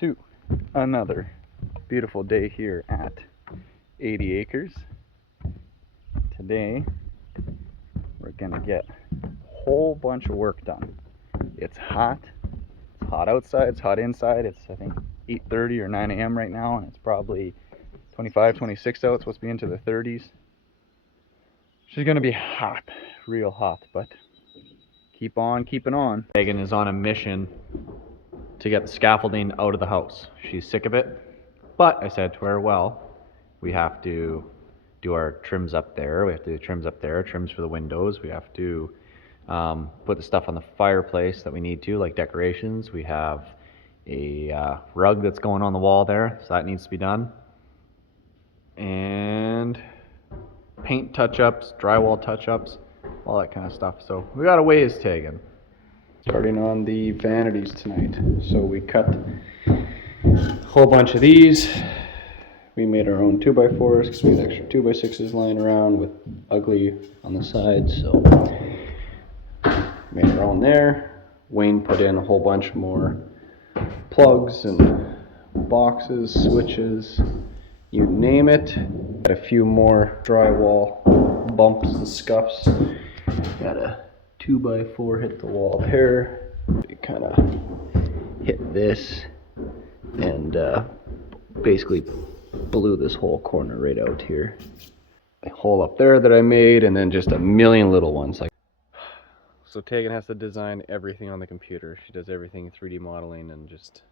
to another beautiful day here at 80 acres. Today we're gonna get a whole bunch of work done. It's hot outside, it's hot inside. It's I think 8:30 or 9 a.m. right now, and it's probably 25, 26 out. It's supposed to be into the 30s. She's gonna be hot, real hot, but keep on keeping on. Megan is on a mission to get the scaffolding out of the house. She's sick of it, but I said to her, well, we have to do our trims up there, we have to do trims up there, trims for the windows, we have to put the stuff on the fireplace that we need to, like decorations. We have a rug that's going on the wall there, so that needs to be done. And paint touch-ups, drywall touch-ups, all that kind of stuff. So we got a ways taken. Starting on the vanities tonight. So we cut a whole bunch of these. We made our own 2x4s because we had extra 2x6s lying around with ugly on the sides. So made our own there. Wayne put in a whole bunch more plugs and boxes, switches, you name it. Got a few more drywall bumps and scuffs. Got a 2x4 hit the wall there. It kind of hit this and basically blew this whole corner right out here. A hole up there that I made, and then just a million little ones. So Tegan has to design everything on the computer. She does everything 3D modeling and just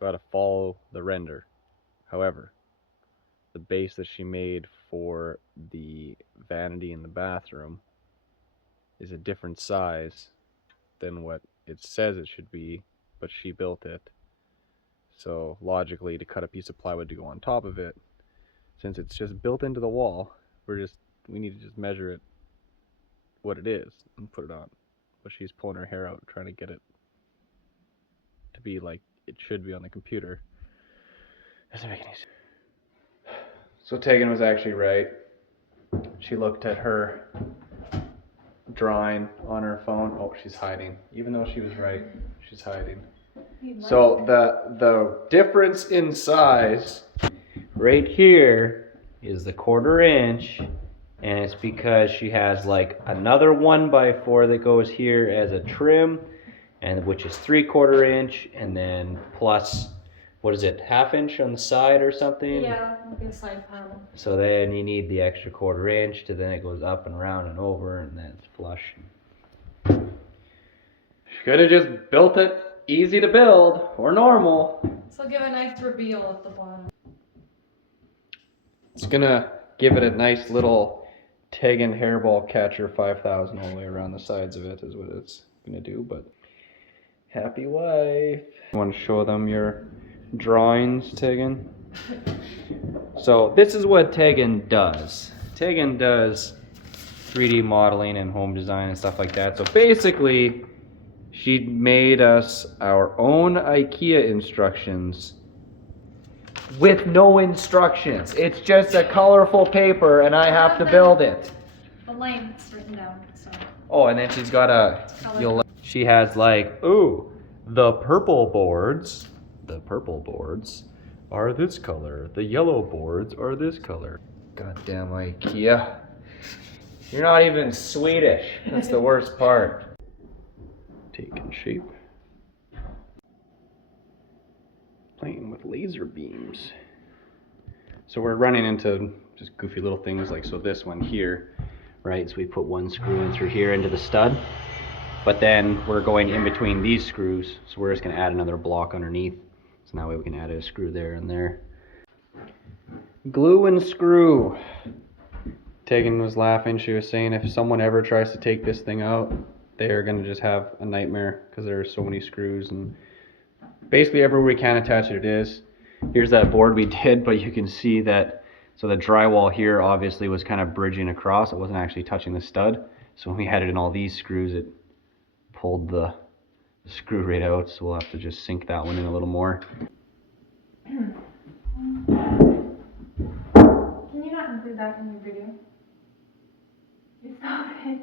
gotta follow the render. However, the base that she made for the vanity in the bathroom is a different size than what it says it should be, but she built it. So logically, to cut a piece of plywood to go on top of it, since it's just built into the wall, we need to just measure it what it is and put it on. But she's pulling her hair out trying to get it to be like it should be on the computer. Doesn't make any sense. So Tegan was actually right. She looked at her drawing on her phone. Oh, she's hiding. Even though she was right, she's hiding. So the difference in size right here is the 1/4 inch, and it's because she has like another 1x4 that goes here as a trim, and which is 3/4 inch, and then plus, what is it, 1/2 inch on the side or something? Yeah, like a side panel. So then you need the extra 1/4 inch to then it goes up and around and over, and then it's flush. Should have just built it easy to build or normal. So give a nice reveal at the bottom. It's gonna give it a nice little Tegan hairball catcher 5000 all the way around the sides of it is what it's gonna do. But happy wife. You want to show them your drawings, Tegan? So this is what Tegan does. Tegan does 3D modeling and home design and stuff like that. So basically, she made us our own IKEA instructions with no instructions. It's just a colorful paper and I have to build it. The length's written down, so. Oh, and then she's got she has like, ooh, the purple boards are this color. The yellow boards are this color. Goddamn IKEA. You're not even Swedish. That's the worst part. Taking shape. Playing with laser beams. So we're running into just goofy little things like, so this one here, right? So we put one screw in through here into the stud, but then we're going in between these screws. So we're just gonna add another block underneath. So that way we can add a screw there and there. Glue and screw. Tegan was laughing. She was saying if someone ever tries to take this thing out, they are gonna just have a nightmare because there are so many screws, and basically everywhere we can attach it, it is. Here's that board we did, but you can see that, so the drywall here obviously was kind of bridging across. It wasn't actually touching the stud. So when we had it in all these screws, it pulled the screw right out. So we'll have to just sink that one in a little more. Can you not include that in your video? You stop it.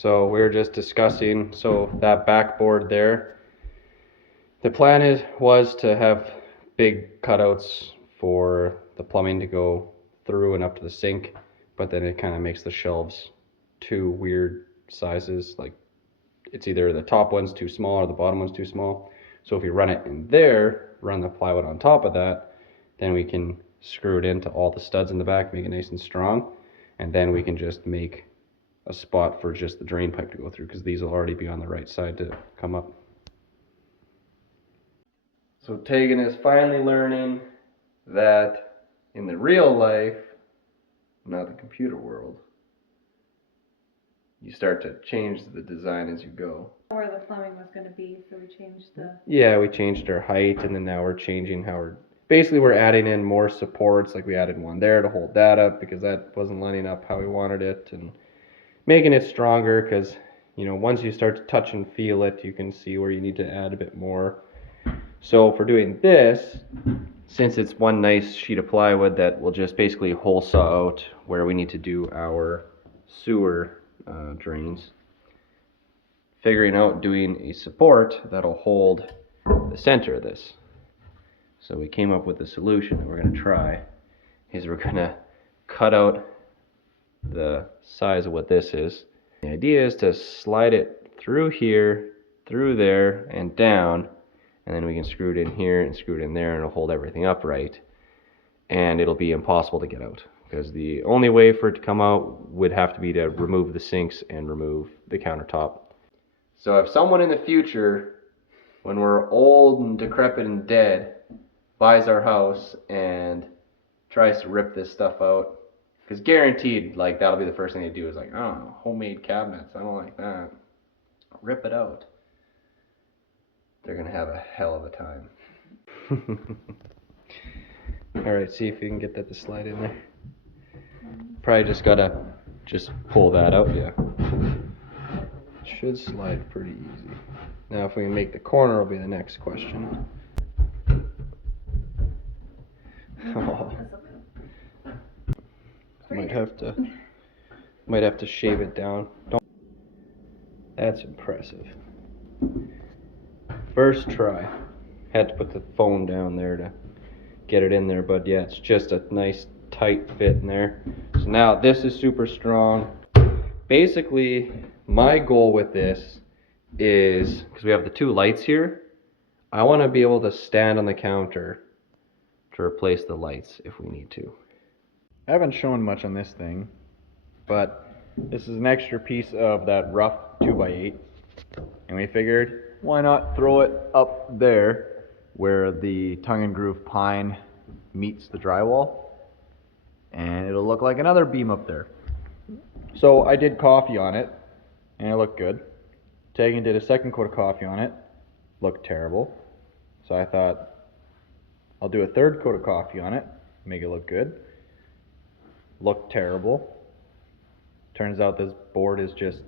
So we were just discussing, so that backboard there, the plan was to have big cutouts for the plumbing to go through and up to the sink, but then it kind of makes the shelves too weird sizes. Like it's either the top one's too small or the bottom one's too small. So if we run it in there, run the plywood on top of that, then we can screw it into all the studs in the back, make it nice and strong, and then we can just make a spot for just the drain pipe to go through, because these will already be on the right side to come up. So Tegan is finally learning that in the real life, not the computer world, you start to change the design as you go. Where the plumbing was going to be, so we changed the... Yeah, we changed our height, and then now we're changing how we're adding in more supports. Like we added one there to hold that up because that wasn't lining up how we wanted it, and making it stronger because, you know, once you start to touch and feel it, you can see where you need to add a bit more. So for doing this, since it's one nice sheet of plywood that will just basically hole saw out where we need to do our sewer drains, figuring out doing a support that'll hold the center of this. So we came up with a solution that we're going to try, is we're going to cut out the size of what this is. The idea is to slide it through here, through there, and down, and then we can screw it in here and screw it in there, and it'll hold everything upright, and it'll be impossible to get out, because the only way for it to come out would have to be to remove the sinks and remove the countertop. So if someone in the future, when we're old and decrepit and dead, buys our house and tries to rip this stuff out, because guaranteed, like, that'll be the first thing they do is like, oh, homemade cabinets, I don't like that. Rip it out. They're gonna have a hell of a time. Alright, see if you can get that to slide in there. Probably just gotta pull that out, yeah. It should slide pretty easy. Now if we can make the corner will be the next question. Oh. Might have to shave it down. That's impressive. First try. Had to put the phone down there to get it in there, but yeah, it's just a nice tight fit in there. So now this is super strong. Basically, my goal with this is, because we have the two lights here, I want to be able to stand on the counter to replace the lights if we need to. I haven't shown much on this thing, but this is an extra piece of that rough 2x8, and we figured why not throw it up there where the tongue and groove pine meets the drywall, and it'll look like another beam up there. So I did coffee on it, and it looked good. Tegan did a second coat of coffee on it, looked terrible. So I thought I'll do a third coat of coffee on it, make it look good. Looked terrible. Turns out this board is just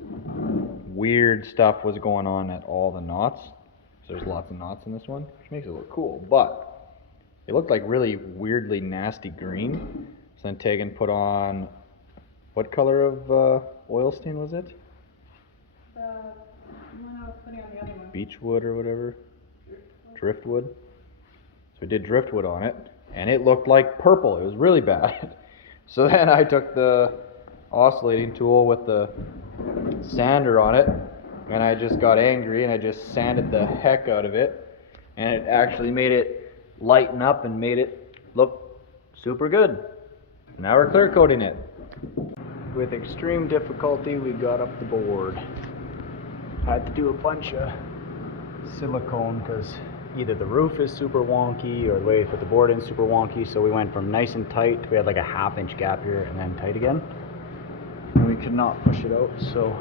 weird stuff was going on at all the knots. So there's lots of knots in this one, which makes it look cool, but it looked like really weirdly nasty green. So then Tegan put on, what color of oil stain was it? The one I was putting on the other one. Beechwood or whatever? Driftwood. So we did driftwood on it, and it looked like purple. It was really bad. So then I took the oscillating tool with the sander on it, and I just got angry and I just sanded the heck out of it, and it actually made it lighten up and made it look super good. Now we're clear coating it. With extreme difficulty we got up the board. Had to do a bunch of silicone because either the roof is super wonky or the way we put the board in is super wonky, so we went from nice and tight, we had like a 1/2 inch gap here, and then tight again. And we could not push it out, so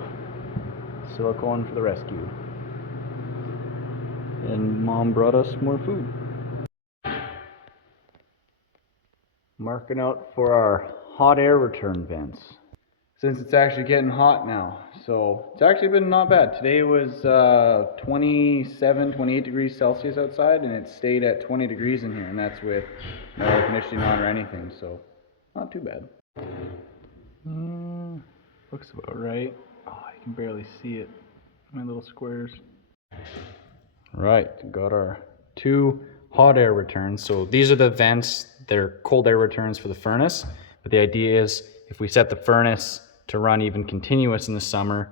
silicone for the rescue. And Mom brought us more food. Marking out for our hot air return vents. Since it's actually getting hot now, so it's actually been not bad. Today was 27, 28 degrees Celsius outside, and it stayed at 20 degrees in here, and that's with no air conditioning on or anything, so not too bad. Looks about right. Oh, I You can barely see it, my little squares. Right, got our 2 hot air returns. So these are the vents, they're cold air returns for the furnace. But the idea is if we set the furnace to run even continuous in the summer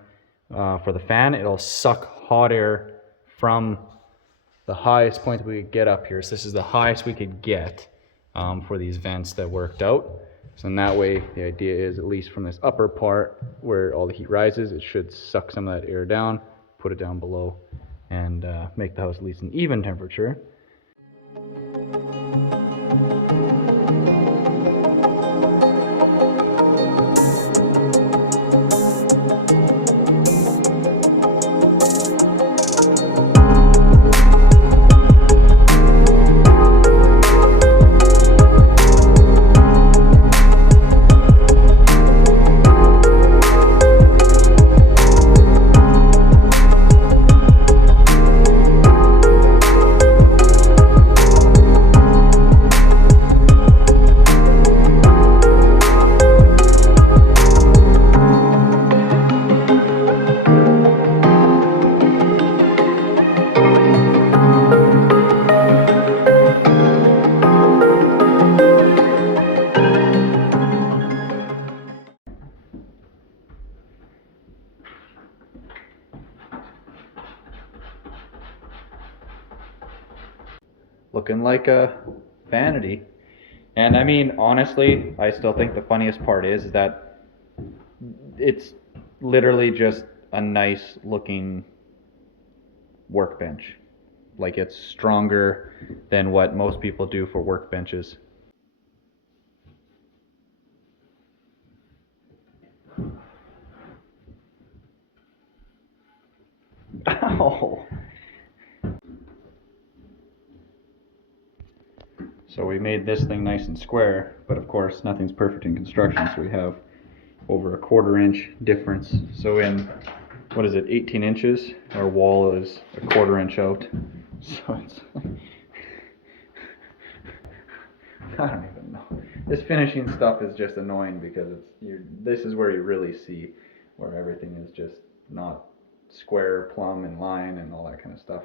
for the fan, it'll suck hot air from the highest point that we could get up here. So this is the highest we could get for these vents that worked out. So in that way, the idea is at least from this upper part where all the heat rises, it should suck some of that air down, put it down below, and make the house at least an even temperature. Looking like a vanity. And I mean, honestly, I still think the funniest part is that it's literally just a nice looking workbench. Like, it's stronger than what most people do for workbenches. Ow! So we made this thing nice and square, but of course nothing's perfect in construction, so we have over a 1/4 inch difference. So in, what is it, 18 inches, our wall is a 1/4 inch out. So it's, I don't even know. This finishing stuff is just annoying because this is where you really see where everything is just not square, plumb, and line and all that kind of stuff.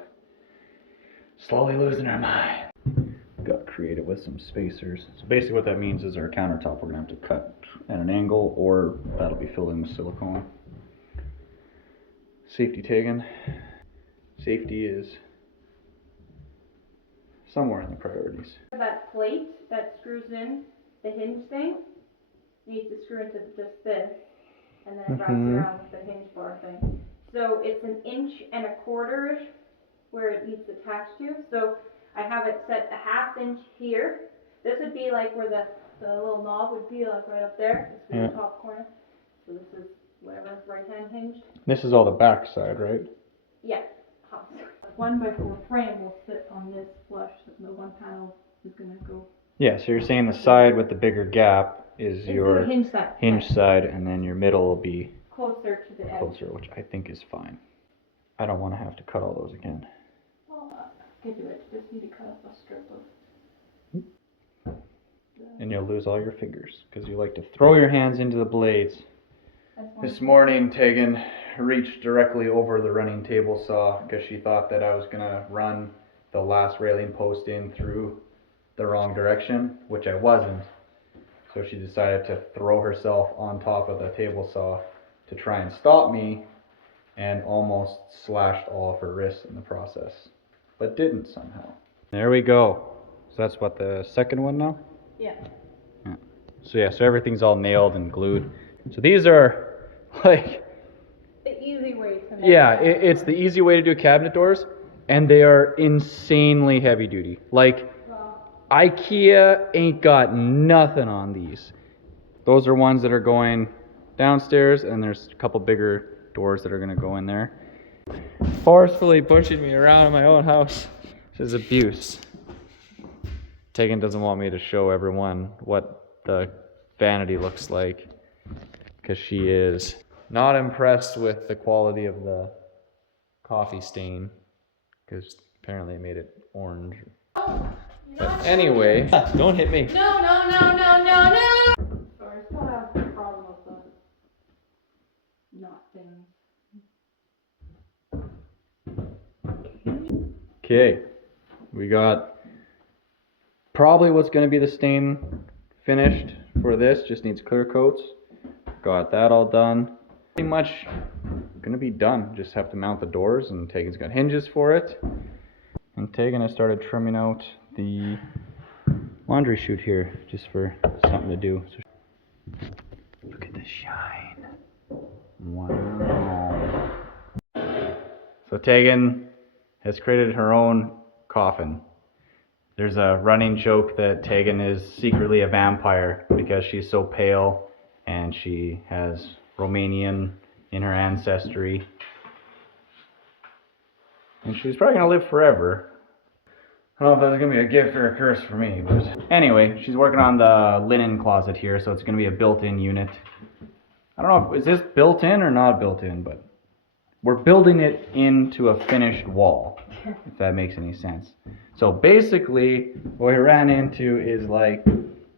Slowly losing our mind. Got creative with some spacers. So basically what that means is our countertop we're going to have to cut at an angle, or that'll be filled in with silicone. Safety taken. Safety is somewhere in the priorities. That plate that screws in the hinge thing needs to screw into just this, and then it wraps around with the hinge bar thing. So it's 1.25 inches where it needs attached to. So I have it set a 1/2 inch here. This would be like where the little knob would be, like right up there. This would be the top corner. So this is whatever, right hand hinged. This is all the back side, right? Yeah. 1x4 frame will sit on this flush. The one panel is gonna go. Yeah, so you're saying the side with the bigger gap is your hinge side, and then your middle will be closer to the edge. Closer, which I think is fine. I don't want to have to cut all those again. Well, I could do it. Just need to cut up a strip of. And you'll lose all your fingers because you like to throw your hands into the blades. This morning, Tegan reached directly over the running table saw because she thought that I was gonna run the last railing post in through the wrong direction, which I wasn't. So she decided to throw herself on top of the table saw to try and stop me, and almost slashed all of her wrists in the process, but didn't somehow. There we go. So that's what, the second one now? Yeah. So yeah, so everything's all nailed and glued. So these are like the easy way to make it's the easy way to do cabinet doors, and they are insanely heavy duty. Like, IKEA ain't got nothing on these. Those are ones that are going downstairs, and there's a couple bigger doors that are going to go in there. Forcefully pushing me around in my own house. This is abuse. Tegan doesn't want me to show everyone what the vanity looks like, because she is not impressed with the quality of the coffee stain, because apparently it made it orange. Oh, but anyway, don't hit me. No. Sorry, I still have the problem with the knot things. Okay, we got probably what's going to be the stain finished for this. Just needs clear coats. Got that all done. Pretty much going to be done. Just have to mount the doors, and Tegan's got hinges for it. And Tegan has started trimming out the laundry chute here just for something to do. So, look at the shine. Wow. So Tegan has created her own coffin. There's a running joke that Tegan is secretly a vampire because she's so pale and she has Romanian in her ancestry. And she's probably going to live forever. I don't know if that's going to be a gift or a curse for me, but anyway, she's working on the linen closet here, so it's going to be a built-in unit. I don't know, is this built in or not built in, but we're building it into a finished wall, if that makes any sense. So basically, what we ran into is like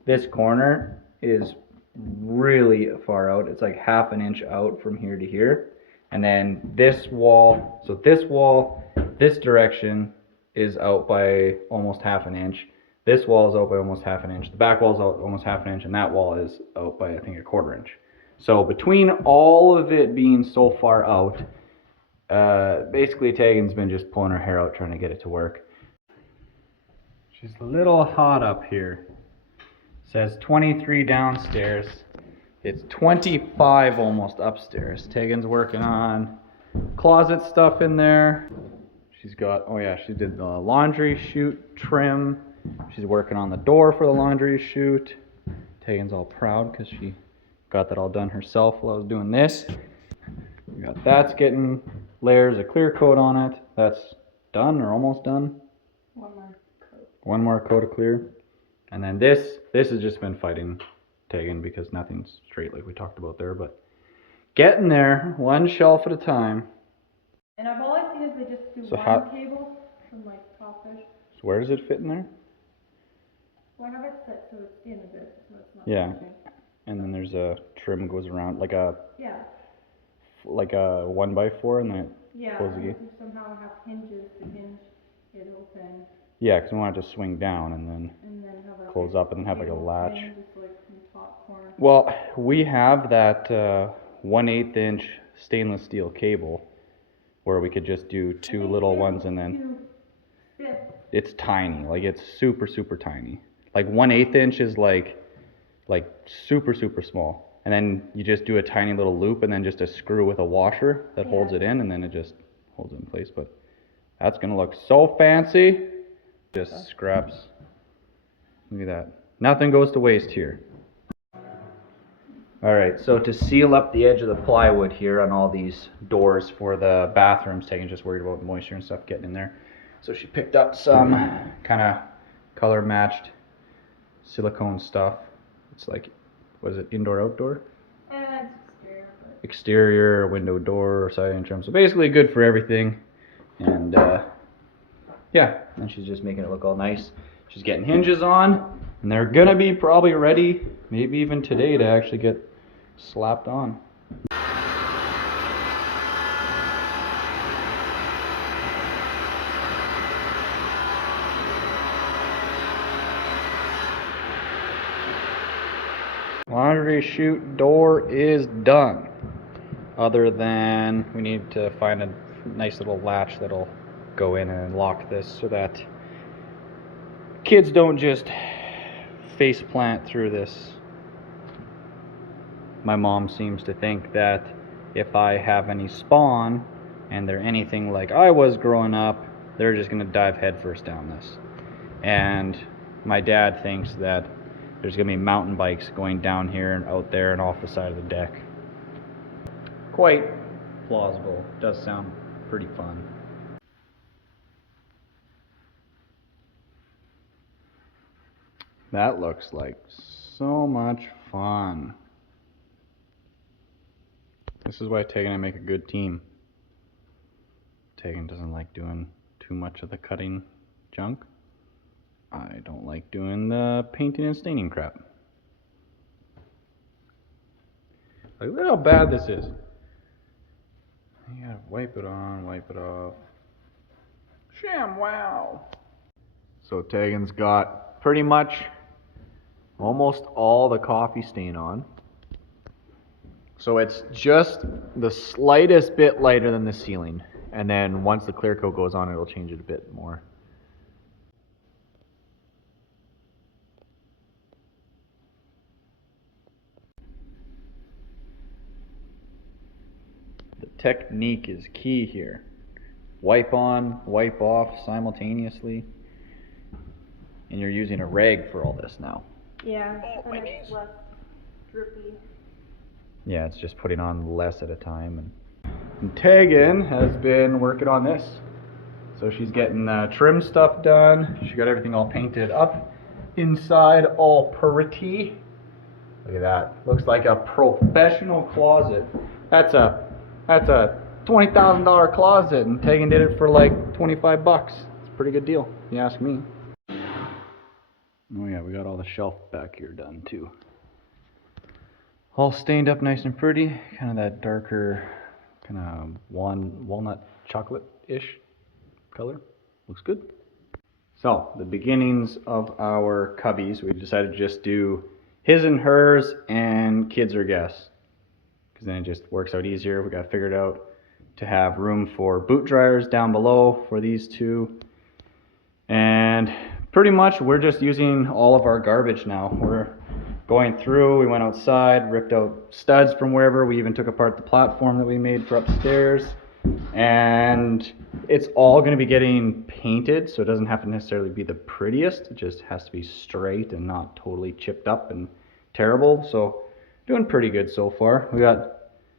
this corner is really far out. It's like half an inch out from here to here. And then this wall, so this wall, this direction is out by almost half an inch. This wall is out by almost half an inch. The back wall is out almost half an inch, and that wall is out by, I think, a quarter inch. So between all of it being so far out, basically Tegan's been just pulling her hair out trying to get it to work. She's a little hot up here. It says 23 downstairs. It's 25 almost upstairs. Tegan's working on closet stuff in there. She's got, oh yeah, she did the laundry chute trim. She's working on the door for the laundry chute. Tegan's all proud because she got that all done herself while I was doing this. We got that's getting layers of clear coat on it. That's done or almost done. One more coat. One more coat of clear. And then this has just been fighting Tegan because nothing's straight like we talked about there, but getting there, one shelf at a time. And all I've seen is they just do So one cable from like top-ish. So where does it fit in there? Well, I have it set so it's in a bit, so it's not Yeah. pushing. And then there's a trim goes around like a Yeah. 1x4, and then it Yeah, closes and again. if somehow have hinges to hinge it open. Yeah, because we want it to swing down and then Have like close up and then have like a cable latch. thing, just like from the top corner. Well, we have that 1/8 inch stainless steel cable where we could just do two little ones, and then it's tiny, like it's super tiny. Like 1/8 inch is like super small, and then you just do a tiny little loop and then just a screw with a washer that holds it in, and then it just holds it in place. But that's gonna look so fancy. Just scraps. Look at that. Nothing goes to waste here. Alright, so to seal up the edge of the plywood here on all these doors for the bathrooms, Tegan's just worried about moisture and stuff getting in there. So she picked up some kind of color matched silicone stuff. It's like, what is it, indoor outdoor? And exterior. Exterior, window door, siding trim. So basically good for everything. And yeah, and she's just making it look all nice. She's getting hinges on, and they're gonna be probably ready, maybe even today, to actually get slapped on. Laundry chute door is done. Other than we need to find a nice little latch that'll go in and lock this so that kids don't just face plant through this. My mom seems to think that if I have any spawn and they're anything like I was growing up, they're just gonna dive headfirst down this. And my dad thinks that there's gonna be mountain bikes going down here and out there and off the side of the deck. Quite plausible. Does sound pretty fun. That looks like so much fun. This is why Tegan and I make a good team. Tegan doesn't like doing too much of the cutting junk. I don't like doing the painting and staining crap. Like, look how bad this is. You gotta wipe it on, wipe it off. ShamWow! So Tegan's got pretty much almost all the coffee stain on. So it's just the slightest bit lighter than the ceiling. And then once the clear coat goes on, it'll change it a bit more. The technique is key here. Wipe on, wipe off simultaneously. And you're using a rag for all this now. Yeah, and it's less drippy. Yeah, it's just putting on less at a time. And Tegan has been working on this. So she's getting trim stuff done. She got everything all painted up inside, all pretty. Look at that. Looks like a professional closet. That's a $20,000 closet, and Tegan did it for like 25 bucks. It's a pretty good deal, if you ask me. Oh yeah, we got all the shelf back here done too. All stained up nice and pretty. Kind of that darker, kind of walnut chocolate-ish color. Looks good. So, the beginnings of our cubbies, we decided to just do his and hers and kids or guests. Because then it just works out easier. We got figured out to have room for boot dryers down below for these two. And pretty much we're just using all of our garbage now. We're going through, we went outside, ripped out studs from wherever. We even took apart the platform that we made for upstairs. And it's all going to be getting painted, so it doesn't have to necessarily be the prettiest. It just has to be straight and not totally chipped up and terrible. So doing pretty good so far.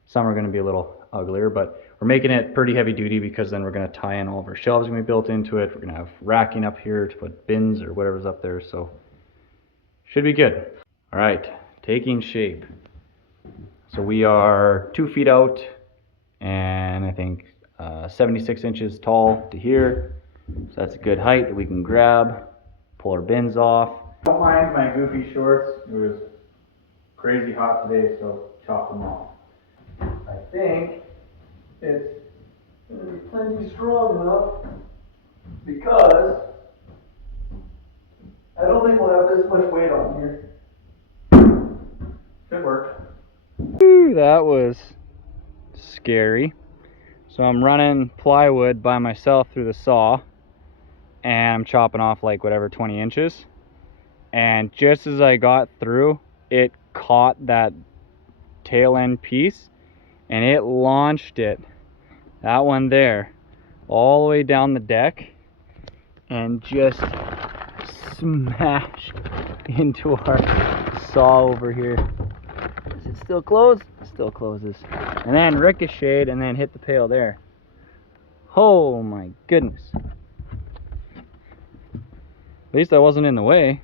Some are going to be a little uglier, but we're making it pretty heavy duty because then we're going to tie in all of our shelves going to be built into it. We're going to have racking up here to put bins or whatever's up there, so should be good. All right, taking shape. So we are 2 feet out and I think 76 inches tall to here. So that's a good height that we can grab, pull our bins off. Don't mind my goofy shorts. It was crazy hot today, so chop them off. I think it's going to be plenty strong enough because I don't think we'll have this much weight on here. Should work. Ooh, that was scary. So I'm running plywood by myself through the saw and I'm chopping off like whatever 20 inches. And just as I got through, it caught that tail end piece and it launched it, that one there, all the way down the deck and just smashed into our saw over here. Is it still closed? It still closes. And then ricocheted and then hit the pail there. Oh my goodness. At least I wasn't in the way.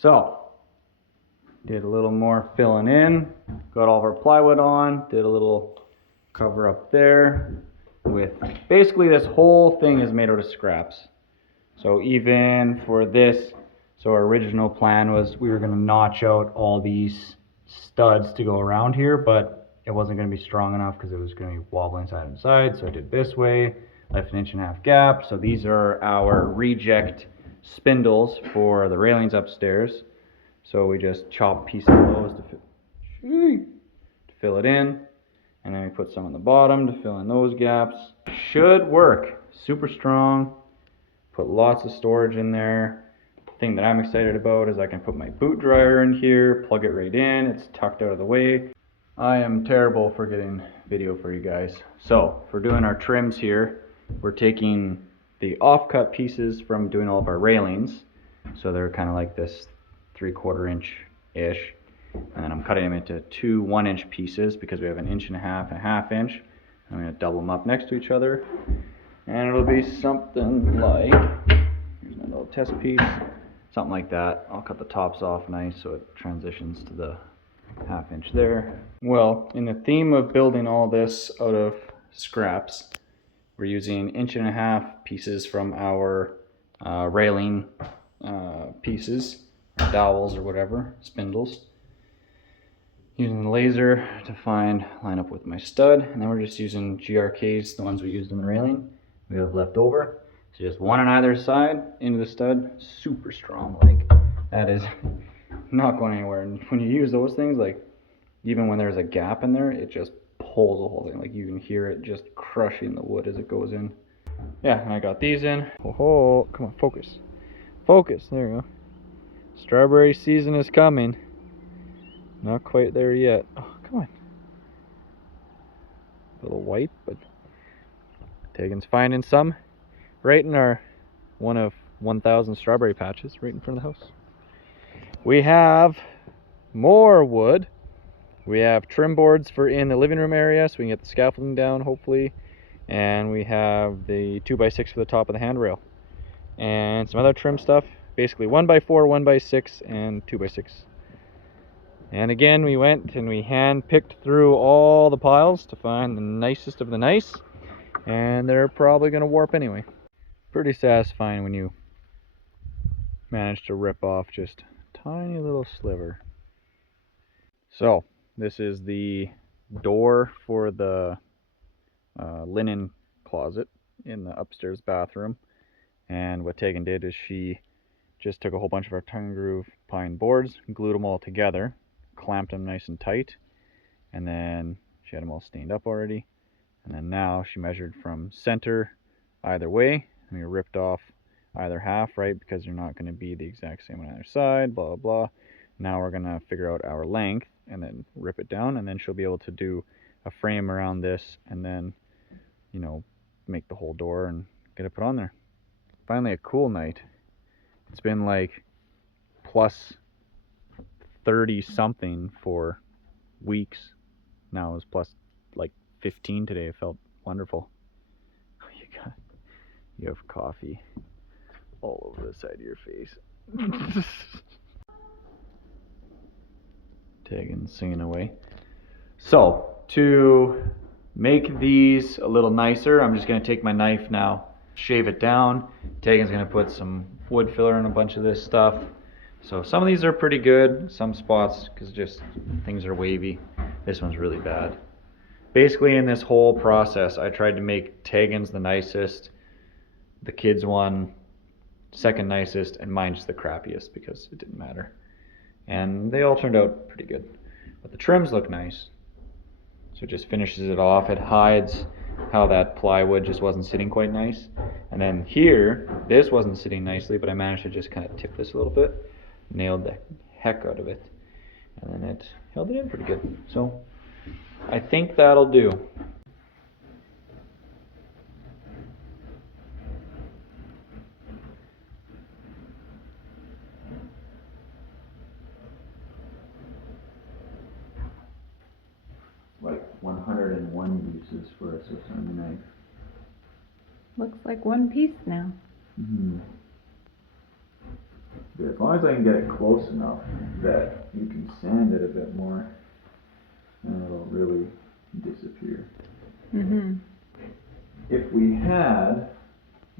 So, did a little more filling in, got all of our plywood on, did a little cover up there with, basically this whole thing is made out of scraps. So even for this, so our original plan was we were going to notch out all these studs to go around here, but it wasn't going to be strong enough because it was going to be wobbling side and side. So I did this way, left an 1.5 inch gap. So these are our reject spindles for the railings upstairs. So we just chop pieces of those to fill it in. And then we put some on the bottom to fill in those gaps. Should work. Super strong. Put lots of storage in there. The thing that I'm excited about is I can put my boot dryer in here, plug it right in. It's tucked out of the way. I am terrible for getting video for you guys. So for doing our trims here, we're taking the offcut pieces from doing all of our railings. So they're kind of like this 3/4 inch-ish. And then I'm cutting them into 2 1-inch pieces because we have 1.5 inch and a 1/2 inch. I'm going to double them up next to each other. And it'll be something like, here's my little test piece, something like that. I'll cut the tops off nice so it transitions to the 1/2 inch there. Well, in the theme of building all this out of scraps, we're using 1.5 inch pieces from our railing pieces, or dowels or whatever, spindles. Using the laser to line up with my stud, and then we're just using GRKs, the ones we used in the railing. We have left over. So just one on either side into the stud, super strong. Like, that is not going anywhere. And when you use those things, like, even when there's a gap in there, it just pulls the whole thing. Like, you can hear it just crushing the wood as it goes in. Yeah, and I got these in. Oh, come on, focus. Focus, there you go. Strawberry season is coming. Not quite there yet. Oh, come on. A little white, but Tegan's finding some right in our one of 1,000 strawberry patches right in front of the house. We have more wood. We have trim boards for in the living room area so we can get the scaffolding down hopefully. And we have the 2x6 for the top of the handrail. And some other trim stuff. Basically 1x4, 1x6, and 2x6. And again, we went and we hand-picked through all the piles to find the nicest of the nice. And they're probably going to warp anyway. Pretty satisfying when you manage to rip off just a tiny little sliver. So, this is the door for the linen closet in the upstairs bathroom. And what Tegan did is she just took a whole bunch of our tongue groove pine boards, glued them all together, clamped them nice and tight, and then she had them all stained up already. And then now she measured from center either way, and we ripped off either half, right, because they're not going to be the exact same on either side, blah, blah, blah. Now we're going to figure out our length and then rip it down, and then she'll be able to do a frame around this and then, you know, make the whole door and get it put on there. Finally a cool night. It's been like plus 30 something for weeks. Now it was plus like 15 today. It felt wonderful. You have coffee all over the side of your face. Tegan's singing away. So to make these a little nicer, I'm just going to take my knife now, shave it down. Tegan's going to put some wood filler on a bunch of this stuff. So some of these are pretty good, some spots, because just things are wavy. This one's really bad. Basically in this whole process, I tried to make Tegan's the nicest, the kids one second nicest, and mine just the crappiest because it didn't matter. And they all turned out pretty good. But the trims look nice. So it just finishes it off. It hides how that plywood just wasn't sitting quite nice. And then here, this wasn't sitting nicely, but I managed to just kind of tip this a little bit. Nailed the heck out of it. And then it held it in pretty good. So I think that'll do. Like 101 uses for a Swiss Army knife. Looks like one piece now. Mm-hmm. Yeah, as long as I can get it close enough that you can sand it a bit more, and it'll really disappear. Mm-hmm. If we had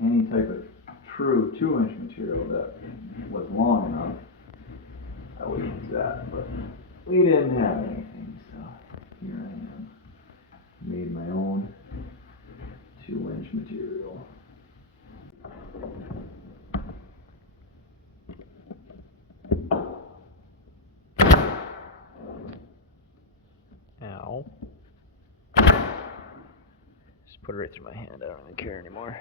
any type of true 2-inch material that was long enough, I would use that, but we didn't have anything, so here I am. Made my own 2-inch material. Ow. Just put it right through my hand, I don't really care anymore.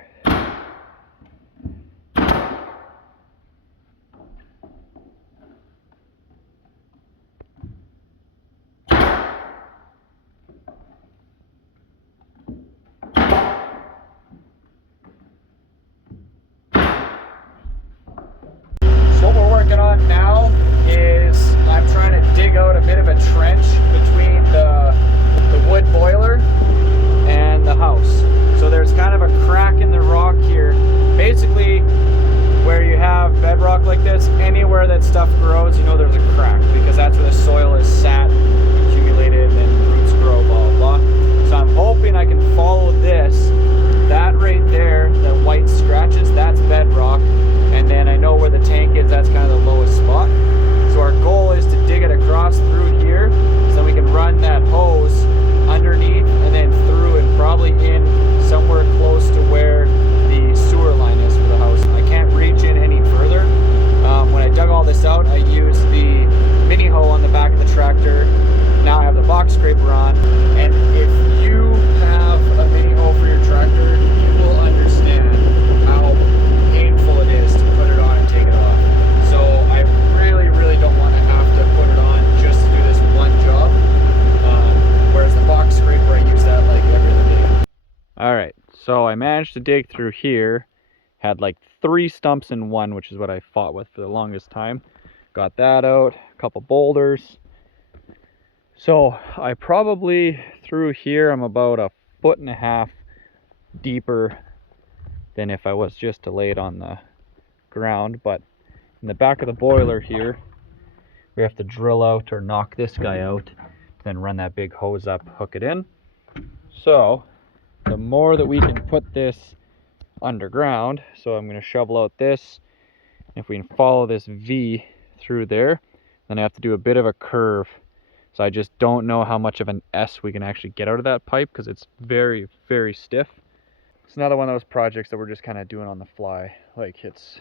So what we're working on now is I'm trying to dig out a bit of a trench between the wood boiler and the house. So there's kind of a crack in the rock here. Basically, where you have bedrock like this, anywhere that stuff grows, you know there's a crack because that's where the soil is sat, accumulated, and then roots grow, blah, blah, blah. So I'm hoping I can follow this. That right there, the white scratches, that's bedrock. And then I know where the tank is, that's kind of the lowest spot. So our goal is to dig it across through here, so we tractor. Now I have the box scraper on, and if you have a mini hoe for your tractor, you will understand how painful it is to put it on and take it off. So I really don't want to have to put it on just to do this one job. Whereas the box scraper, I use that like every other day. Alright, so I managed to dig through here. Had like 3 stumps in one, which is what I fought with for the longest time. Got that out, a couple boulders. So I probably through here, I'm about 1.5 feet deeper than if I was just to lay it on the ground. But in the back of the boiler here, we have to drill out or knock this guy out, then run that big hose up, hook it in. So the more that we can put this underground, so I'm going to shovel out this. If we can follow this V through there, then I have to do a bit of a curve. So I just don't know how much of an S we can actually get out of that pipe because it's very stiff. It's another one of those projects that we're just kind of doing on the fly. Like, it's,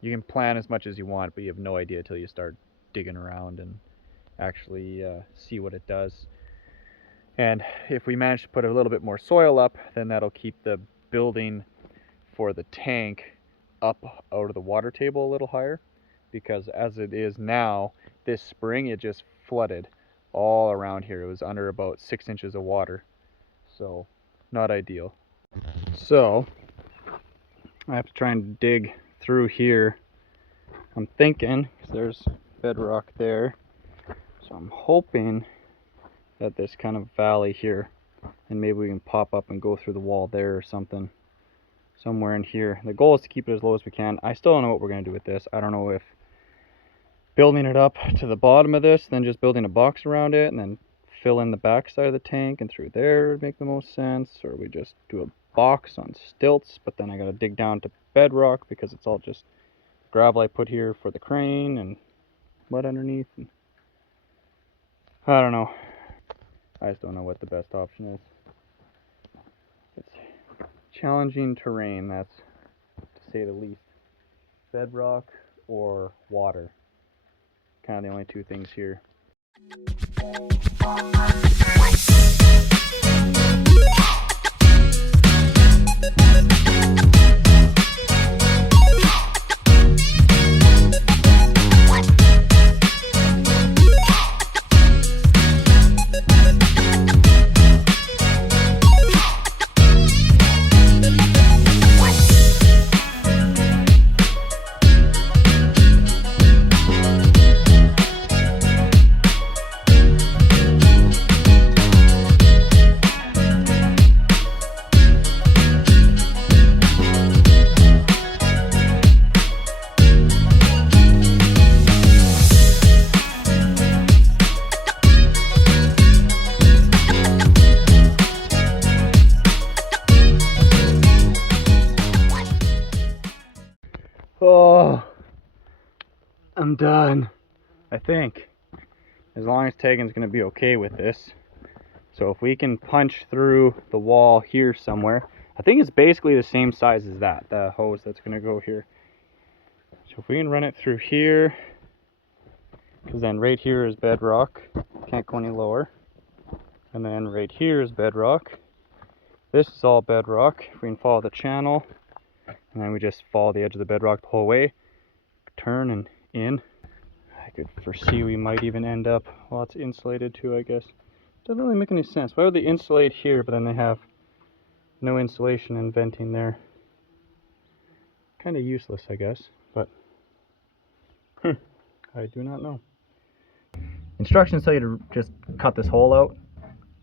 you can plan as much as you want, but you have no idea until you start digging around and actually see what it does. And if we manage to put a little bit more soil up, then that'll keep the building for the tank up out of the water table a little higher, because as it is now, this spring it just flooded all around here. It was under about 6 inches of water, so not ideal. So I have to try and dig through here. I'm thinking, because there's bedrock there, so I'm hoping that this kind of valley here, and maybe we can pop up and go through the wall there or something, somewhere in here. The goal is to keep it as low as we can. I still don't know what we're going to do with this. I don't know if building it up to the bottom of this, then just building a box around it, and then fill in the back side of the tank and through there would make the most sense, or we just do a box on stilts, but then I got to dig down to bedrock because it's all just gravel I put here for the crane and mud underneath. And I don't know. I just don't know what the best option is. It's challenging terrain, that's to say the least. Bedrock or water. Kind of the only two things here. Oh, I'm done, I think, as long as Tegan's going to be okay with this. So if we can punch through the wall here somewhere, I think it's basically the same size as that, the hose that's going to go here. So if we can run it through here, because then right here is bedrock, can't go any lower, and then right here is bedrock. This is all bedrock. If we can follow the channel, and then we just follow the edge of the bedrock the whole way, turn and in. I could foresee we might even end up, well, it's insulated too, I guess. Doesn't really make any sense. Why would they insulate here, but then they have no insulation and venting there? Kind of useless, I guess, but I do not know. Instructions tell you to just cut this hole out.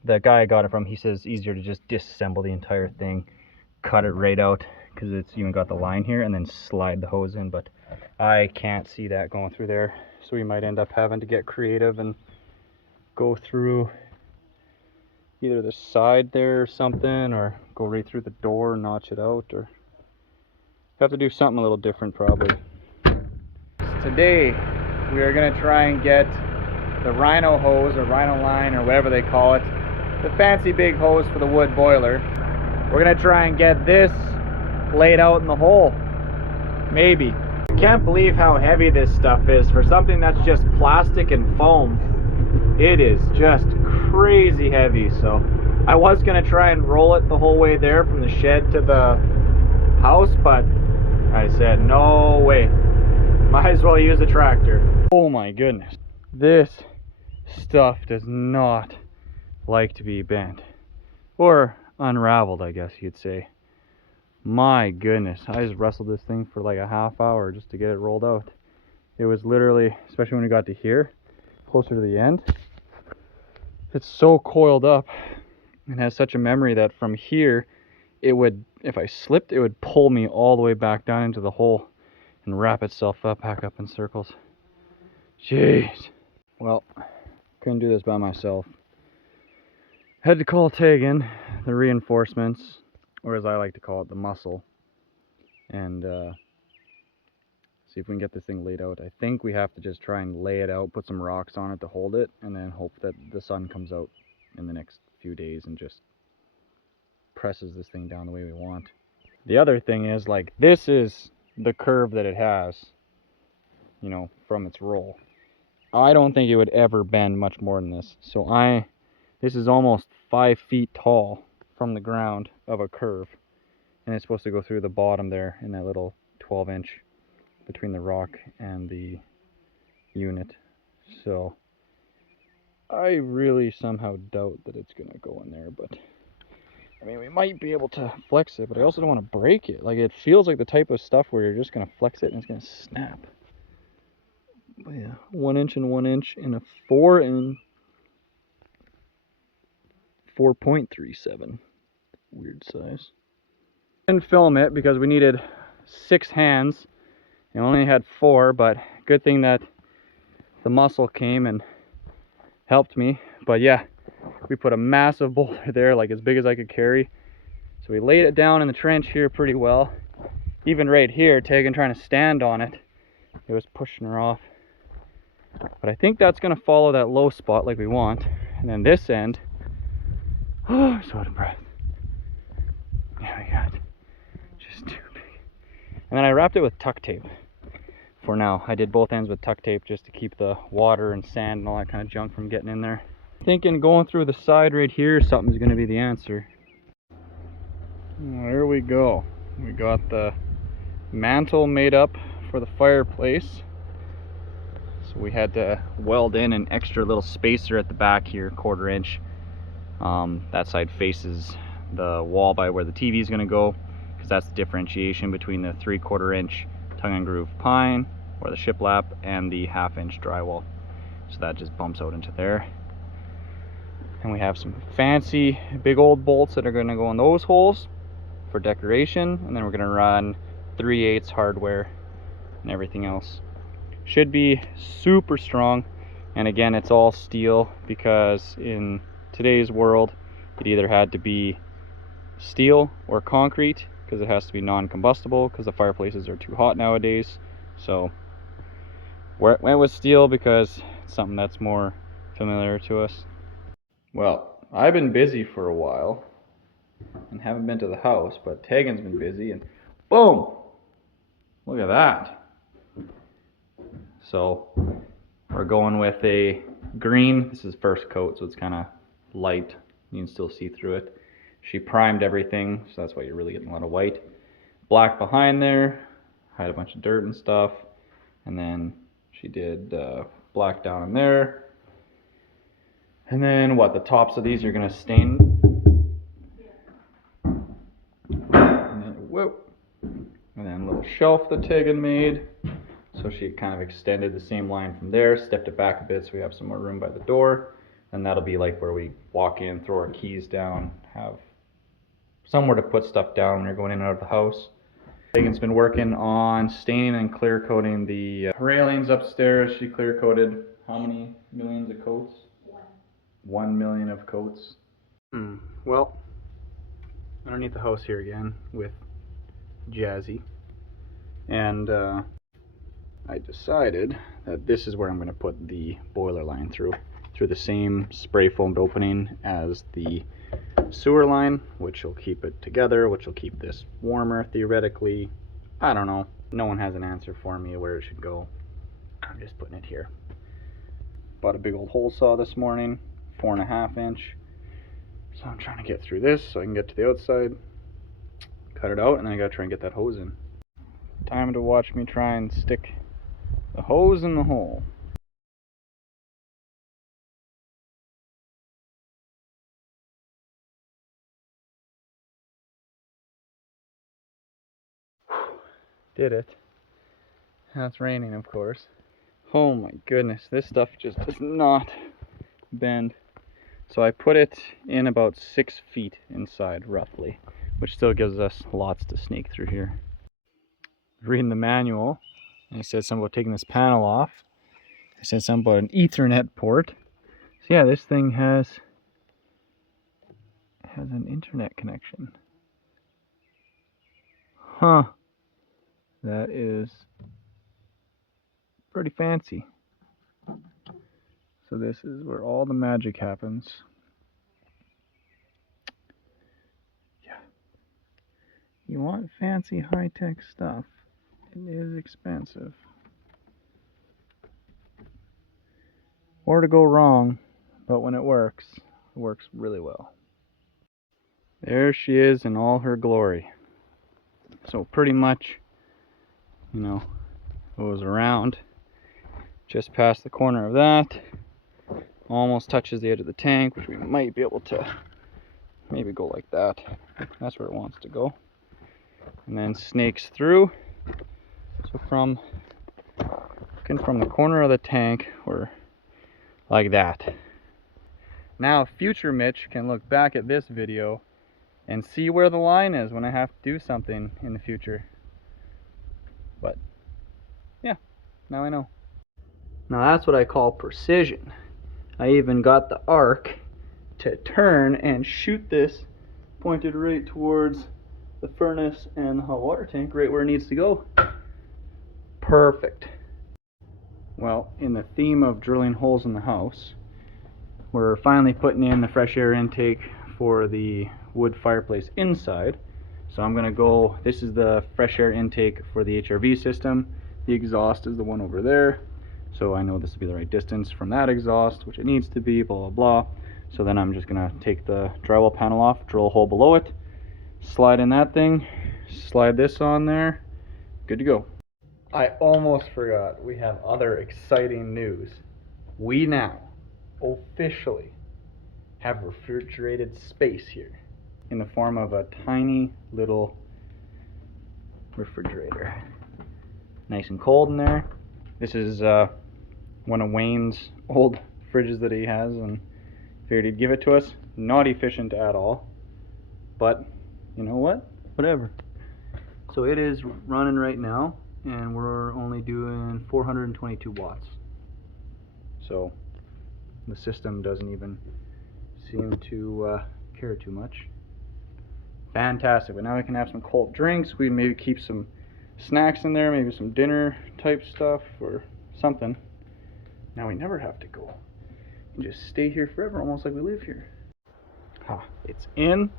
The guy I got it from, he says easier to just disassemble the entire thing, cut it right out, because it's even got the line here, and then slide the hose in, but I can't see that going through there, so we might end up having to get creative and go through either the side there or something, or go right through the door and notch it out, or have to do something a little different probably. Today we are going to try and get the rhino hose or rhino line or whatever they call it, the fancy big hose for the wood boiler. We're going to try and get this laid out in the hole. Maybe. I can't believe how heavy this stuff is for something that's just plastic and foam. it is just crazy heavy. So I was gonna try and roll it the whole way there from the shed to the house, but I said no way, might as well use a tractor. Oh my goodness, this stuff does not like to be bent or unraveled, I guess you'd say. My goodness, I just wrestled this thing for like a half hour just to get it rolled out. It was literally, especially when we got to here, closer to the end, it's so coiled up and has such a memory that from here, it would, if I slipped, it would pull me all the way back down into the hole and wrap itself up, back up in circles. Jeez. Well, couldn't do this by myself. Had to call Tegan, the reinforcements, or as I like to call it, the muscle, and see if we can get this thing laid out. I think we have to just try and lay it out, put some rocks on it to hold it, and then hope that the sun comes out in the next few days and just presses this thing down the way we want. The other thing is, like, this is the curve that it has, you know, from its roll. I don't think it would ever bend much more than this. So this is almost 5 feet tall from the ground of a curve, and it's supposed to go through the bottom there in that little 12-inch between the rock and the unit. So I really somehow doubt that it's gonna go in there, but I mean, we might be able to flex it, but I also don't want to break it. Like, it feels like the type of stuff where you're just gonna flex it and it's gonna snap. But yeah, 1 inch and 1 inch in a 4 and 4.37. Weird size. Didn't film it because we needed 6 hands and only had 4, but good thing that the muscle came and helped me. But yeah, we put a massive boulder there, like as big as I could carry. So we laid it down in the trench here pretty well. Even right here, Tegan trying to stand on it, it was pushing her off. But I think that's gonna follow that low spot like we want. And then this end, oh, so out of breath. Yeah, we got just too big. And then I wrapped it with tuck tape for now. I did both ends with tuck tape just to keep the water and sand and all that kind of junk from getting in there. Thinking going through the side right here, something's gonna be the answer. There we go. We got the mantle made up for the fireplace. So we had to weld in an extra little spacer at the back here, 1/4 inch. That side faces the wall by where the TV is going to go, because that's the differentiation between the 3/4 inch tongue and groove pine or the shiplap and the 1/2 inch drywall. So that just bumps out into there. And we have some fancy big old bolts that are going to go in those holes for decoration, and then we're going to run 3/8 hardware and everything else. Should be super strong, and again, it's all steel, because in today's world it either had to be steel or concrete, because it has to be non-combustible, because the fireplaces are too hot nowadays. So went with steel because it's something that's more familiar to us. Well, I've been busy for a while and haven't been to the house, but Tegan's been busy, and boom, look at that. So we're going with a green. This is first coat, so it's kind of light. You can still see through it. She primed everything, so that's why you're really getting a lot of white. Black behind there, had a bunch of dirt and stuff. And then she did black down in there. And then what, the tops of these are gonna stain. And then, whoa. And then a little shelf that Tegan made. So she kind of extended the same line from there, stepped it back a bit so we have some more room by the door. And that'll be like where we walk in, throw our keys down, have somewhere to put stuff down when you're going in and out of the house. Tegan's been working on staining and clear coating the railings upstairs. She clear coated how many millions of coats? 1 million of coats. Well, underneath the house here again with Jazzy. And I decided that this is where I'm going to put the boiler line through the same spray foamed opening as the sewer line, which will keep it together, which will keep this warmer theoretically. I don't know. No one has an answer for me where it should go. I'm just putting it here. Bought a big old hole saw this morning, 4.5 inch. So I'm trying to get through this so I can get to the outside, cut it out, and then I gotta try and get that hose in. Time to watch me try and stick the hose in the hole. Did it. Now it's raining, of course. Oh my goodness, this stuff just does not bend. So I put it in about 6 feet inside, roughly, which still gives us lots to sneak through here. Reading the manual, and it says something about taking this panel off. It says something about an Ethernet port. So yeah, this thing has an internet connection. Huh. That is pretty fancy. So this is where all the magic happens. Yeah. You want fancy high-tech stuff. It is expensive. Or to go wrong, but when it works really well. There she is in all her glory. So pretty much, you know, goes around just past the corner of that, almost touches the edge of the tank, which we might be able to maybe go like that. That's where it wants to go. And then snakes through. So from the corner of the tank, or like that. Now future Mitch can look back at this video and see where the line is when I have to do something in the future. But yeah, now I know. Now that's what I call precision. I even got the arc to turn and shoot this pointed right towards the furnace and the hot water tank, right where it needs to go. Perfect. Well, in the theme of drilling holes in the house, we're finally putting in the fresh air intake for the wood fireplace inside. So I'm gonna go, this is the fresh air intake for the HRV system. The exhaust is the one over there. So I know this will be the right distance from that exhaust, which it needs to be, blah, blah, blah. So then I'm just gonna take the drywall panel off, drill a hole below it, slide in that thing, slide this on there, good to go. I almost forgot, we have other exciting news. We now officially have refrigerated space here in the form of a tiny little refrigerator. Nice and cold in there. This is one of Wayne's old fridges that he has, and figured he'd give it to us. Not efficient at all, but you know what? Whatever. So it is running right now, and we're only doing 422 watts. So the system doesn't even seem to care too much. Fantastic. But now we can have some cold drinks. We maybe keep some snacks in there, maybe some dinner type stuff or something. Now we never have to go. We just stay here forever, almost like we live here. It's in.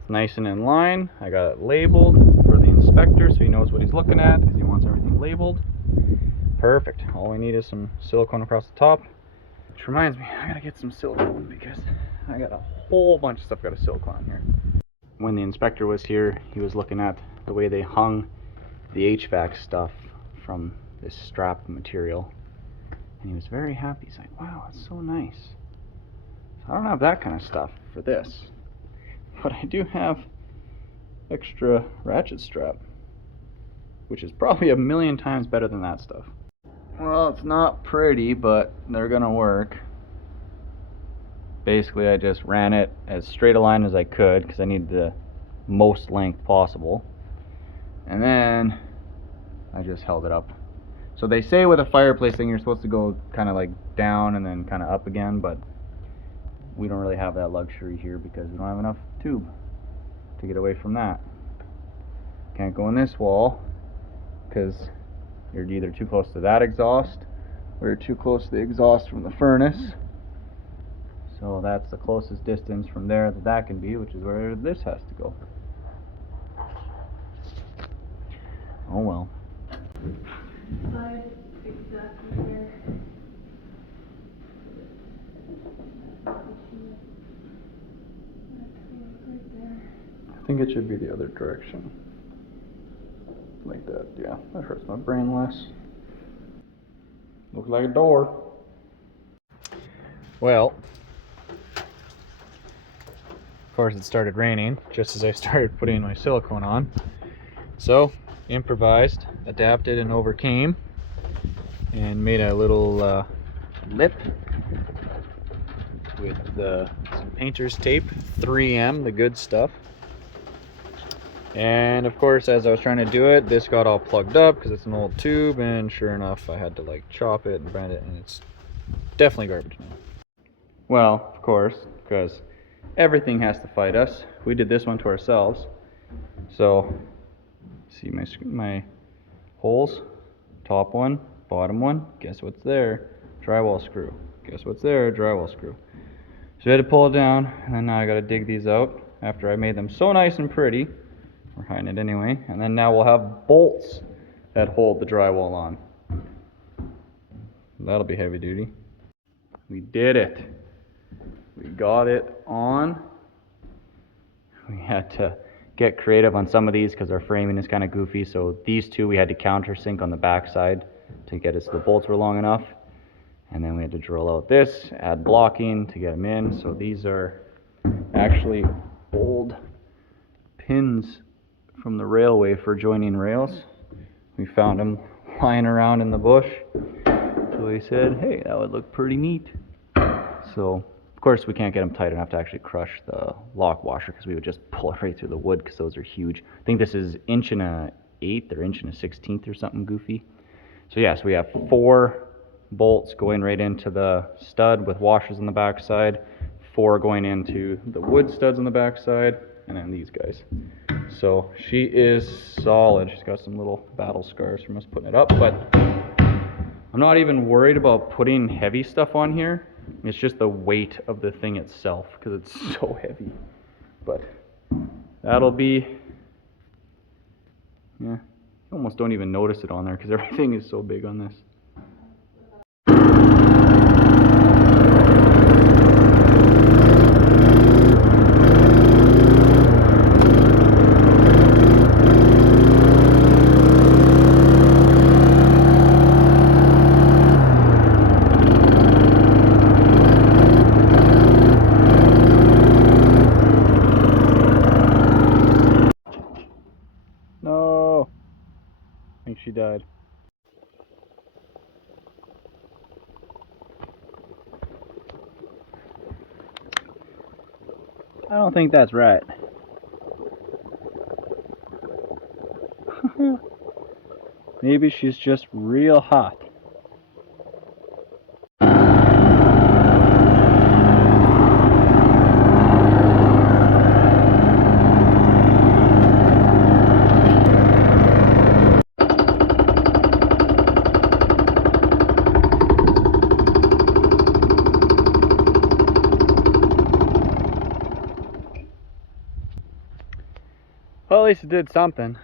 It's nice and in line. I got it labeled for the inspector so he knows what he's looking at, because he wants everything labeled. Perfect. All we need is some silicone across the top. Which reminds me, I gotta get some silicone because I got a whole bunch of stuff got a silicone on here. When the inspector was here, he was looking at the way they hung the HVAC stuff from this strap material. And he was very happy. He's like, wow, it's so nice. So I don't have that kind of stuff for this. But I do have extra ratchet strap, which is probably 1,000,000 times better than that stuff. Well, it's not pretty, but they're gonna work. Basically, I just ran it as straight a line as I could because I needed the most length possible. And then I just held it up. So they say with a fireplace thing you're supposed to go kind of like down and then kind of up again, but we don't really have that luxury here because we don't have enough tube to get away from that. Can't go in this wall because you're either too close to that exhaust or you're too close to the exhaust from the furnace. So that's the closest distance from there that can be, which is where this has to go. Oh well. Slide exactly here. think it should be the other direction. Like that, yeah. That hurts my brain less. Looks like a door. Well, of course it started raining just as I started putting my silicone on. So, improvised, adapted, and overcame, and made a little lip with some painter's tape, 3M, the good stuff. And of course, as I was trying to do it, this got all plugged up because it's an old tube, and sure enough, I had to like chop it and brand it, and it's definitely garbage now. Well, of course, because everything has to fight us. We did this one to ourselves. So, see my holes? Top one, bottom one. Guess what's there? Drywall screw. Guess what's there? Drywall screw. So I had to pull it down, and then now I got to dig these out after I made them so nice and pretty. We're hiding it anyway. And then now we'll have bolts that hold the drywall on. That'll be heavy duty. We did it. We got it on. We had to get creative on some of these because our framing is kind of goofy. So these two we had to countersink on the back side to get it so the bolts were long enough. And then we had to drill out this, add blocking to get them in. So these are actually old pins from the railway for joining rails. We found them lying around in the bush. So we said, hey, that would look pretty neat. So, of course, we can't get them tight enough to actually crush the lock washer because we would just pull it right through the wood because those are huge. I think this is 1 1/8 or 1 1/16 or something goofy. So yeah, so we have 4 bolts going right into the stud with washers on the back side, 4 going into the wood studs on the back side, and then these guys. So she is solid. She's got some little battle scars from us putting it up, but I'm not even worried about putting heavy stuff on here. It's just the weight of the thing itself because it's so heavy. But that'll be, yeah, you almost don't even notice it on there because everything is so big on this. No, I think she died. I don't think that's right. Maybe she's just real hot. Well, at least it did something.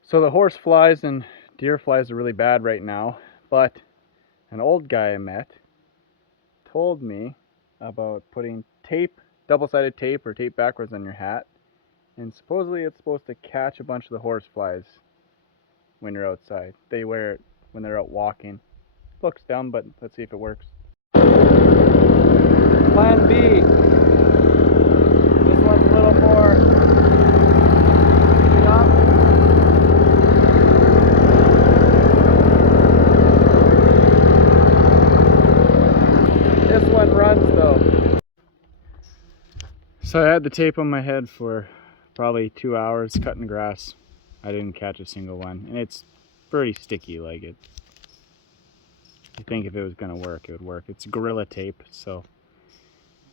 So the horse flies and deer flies are really bad right now, but an old guy I met told me about putting tape, double-sided tape or tape backwards on your hat, and supposedly it's supposed to catch a bunch of the horse flies when you're outside. They wear it when they're out walking. Looks dumb, but let's see if it works. Plan B. This one's a little more dumb. This one runs though. So I had the tape on my head for probably 2 hours cutting grass. I didn't catch a single one, and it's pretty sticky. Like it, you think if it was gonna work, it would work. It's Gorilla tape, so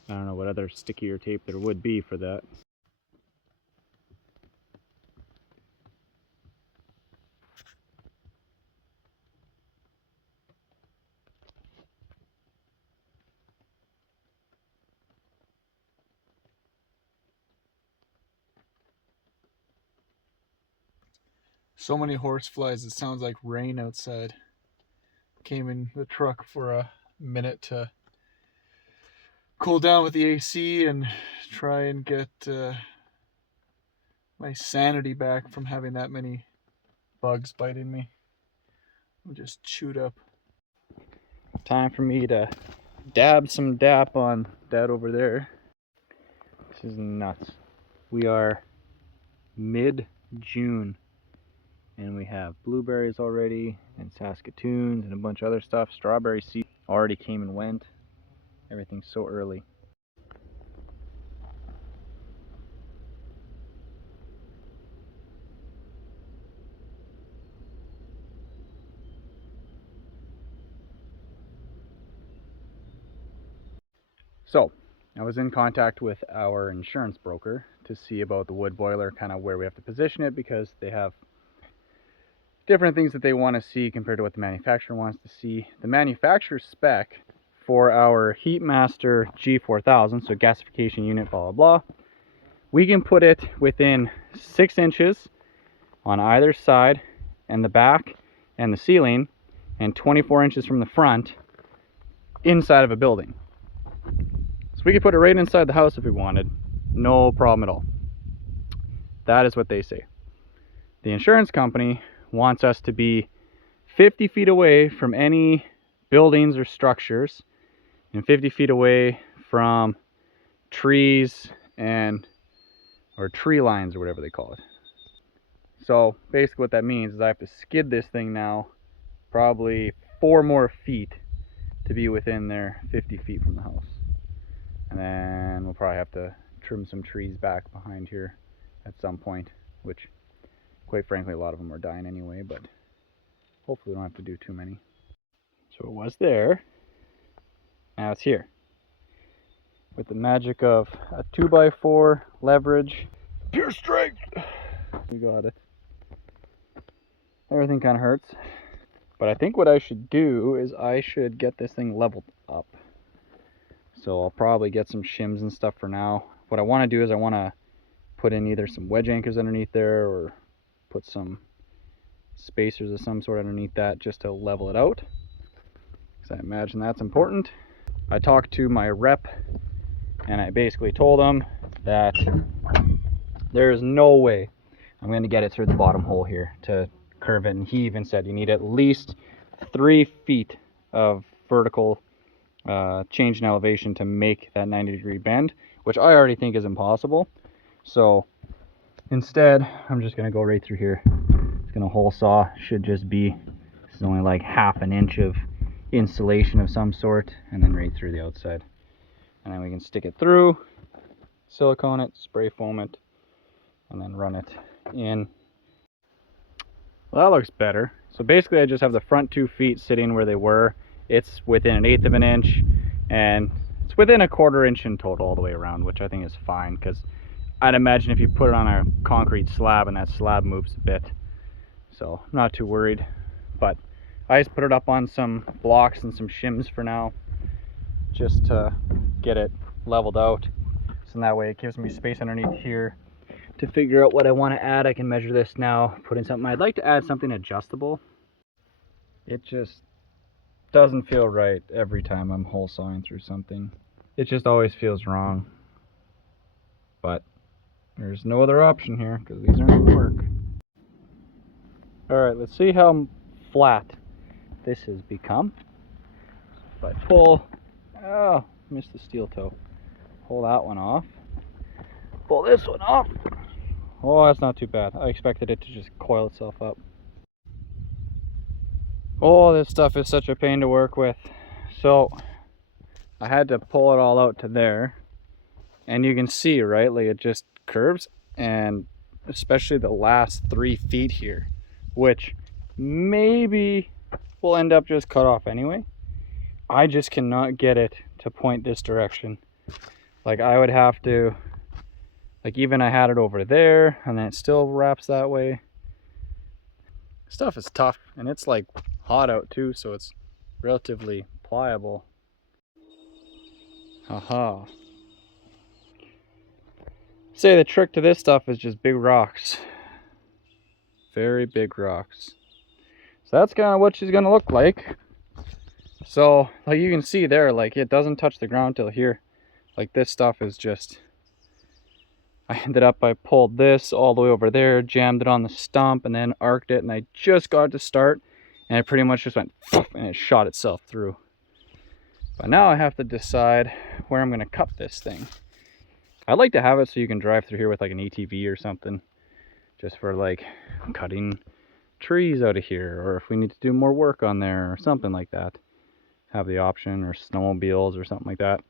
I don't know what other stickier tape there would be for that. So many horse flies, it sounds like rain outside. Came in the truck for a minute to cool down with the AC and try and get my sanity back from having that many bugs biting me. I'm just chewed up. Time for me to dab some DAP on that over there. This is nuts. We are mid-June and we have blueberries already and Saskatoons and a bunch of other stuff. Strawberry seed already came and went. Everything's so early. So, I was in contact with our insurance broker to see about the wood boiler, kind of where we have to position it, because they have different things that they want to see compared to what the manufacturer wants to see. The manufacturer spec for our Heatmaster G4000, so gasification unit, blah, blah, blah, we can put it within 6 inches on either side and the back and the ceiling, and 24 inches from the front inside of a building. We could put it right inside the house if we wanted. No problem at all. That is what they say. The insurance company wants us to be 50 feet away from any buildings or structures and 50 feet away from trees or tree lines or whatever they call it. So basically what that means is I have to skid this thing now probably 4 more feet to be within there 50 feet from the house. And then we'll probably have to trim some trees back behind here at some point, which quite frankly a lot of them are dying anyway, but hopefully we don't have to do too many. So it was there, now it's here. With the magic of a 2x4 leverage, pure strength, we got it. Everything kind of hurts, but I think what I should do is I should get this thing leveled up. So I'll probably get some shims and stuff for now. What I want to do is I want to put in either some wedge anchors underneath there or put some spacers of some sort underneath that just to level it out, because I imagine that's important. I talked to my rep and I basically told him that there is no way I'm going to get it through the bottom hole here to curve it, and he even said you need at least 3 feet of vertical change in elevation to make that 90-degree bend, which I already think is impossible. So instead I'm just going to go right through here. It's going to hole saw, should just be, this is only like 1/2 inch of insulation of some sort, and then right through the outside, and then we can stick it through, silicone it, spray foam it, and then run it in. Well, that looks better. So basically I just have the front 2 feet sitting where they were. It's within 1/8 of an inch, and it's within 1/4 inch in total all the way around, which I think is fine, because I'd imagine if you put it on a concrete slab and that slab moves a bit, so I'm not too worried. But I just put it up on some blocks and some shims for now, just to get it leveled out, so that way it gives me space underneath here to figure out what I want to add. I can measure this now, put in something. I'd like to add something adjustable. It just doesn't feel right every time I'm hole sawing through something. It just always feels wrong. But there's no other option here, because these aren't going to work. Alright, let's see how flat this has become. If I pull, oh, missed the steel toe. Pull that one off. Pull this one off. Oh, that's not too bad. I expected it to just coil itself up. Oh, this stuff is such a pain to work with. So I had to pull it all out to there, and you can see, right, like it just curves, and especially the last 3 feet here, which maybe will end up just cut off anyway. I just cannot get it to point this direction. Like I would have to, like even I had it over there and then it still wraps that way. Stuff is tough, and it's like hot out too, so it's relatively pliable. Aha. Say the trick to this stuff is just big rocks. Very big rocks. So that's kind of what she's gonna look like. So like you can see there, like it doesn't touch the ground till here. Like this stuff is just I pulled this all the way over there, jammed it on the stump, and then arced it, and I just got it to start, and it pretty much just went, and it shot itself through. But now I have to decide where I'm going to cut this thing. I'd like to have it so you can drive through here with like an ATV or something, just for like cutting trees out of here, or if we need to do more work on there or something like that, have the option, or snowmobiles or something like that.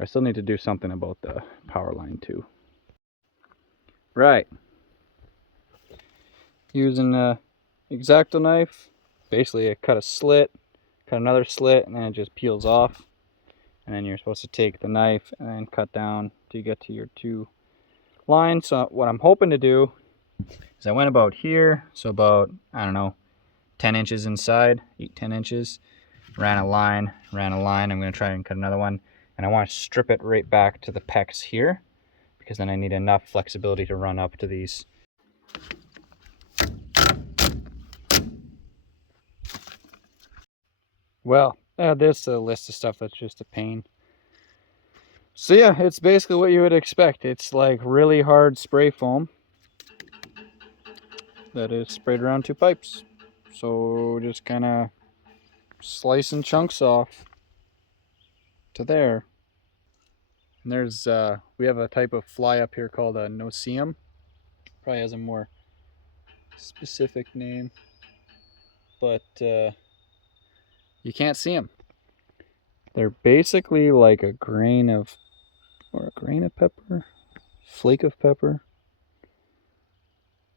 I still need to do something about the power line too. Right. Using a X-Acto knife, basically I cut a slit, cut another slit, and then it just peels off. And then you're supposed to take the knife and then cut down to get to your two lines. So what I'm hoping to do is I went about here, so about, I don't know, 10 inches inside, 8-10 inches, ran a line, I'm going to try and cut another one, and I want to strip it right back to the pecs here, because then I need enough flexibility to run up to these. Well, this list of stuff that's just a pain. So yeah, it's basically what you would expect. It's like really hard spray foam that is sprayed around two pipes. So just kind of slicing chunks off to there. And there's we have a type of fly up here called a no-see-um. Probably has a more specific name, but you can't see them. They're basically like a grain of pepper, flake of pepper.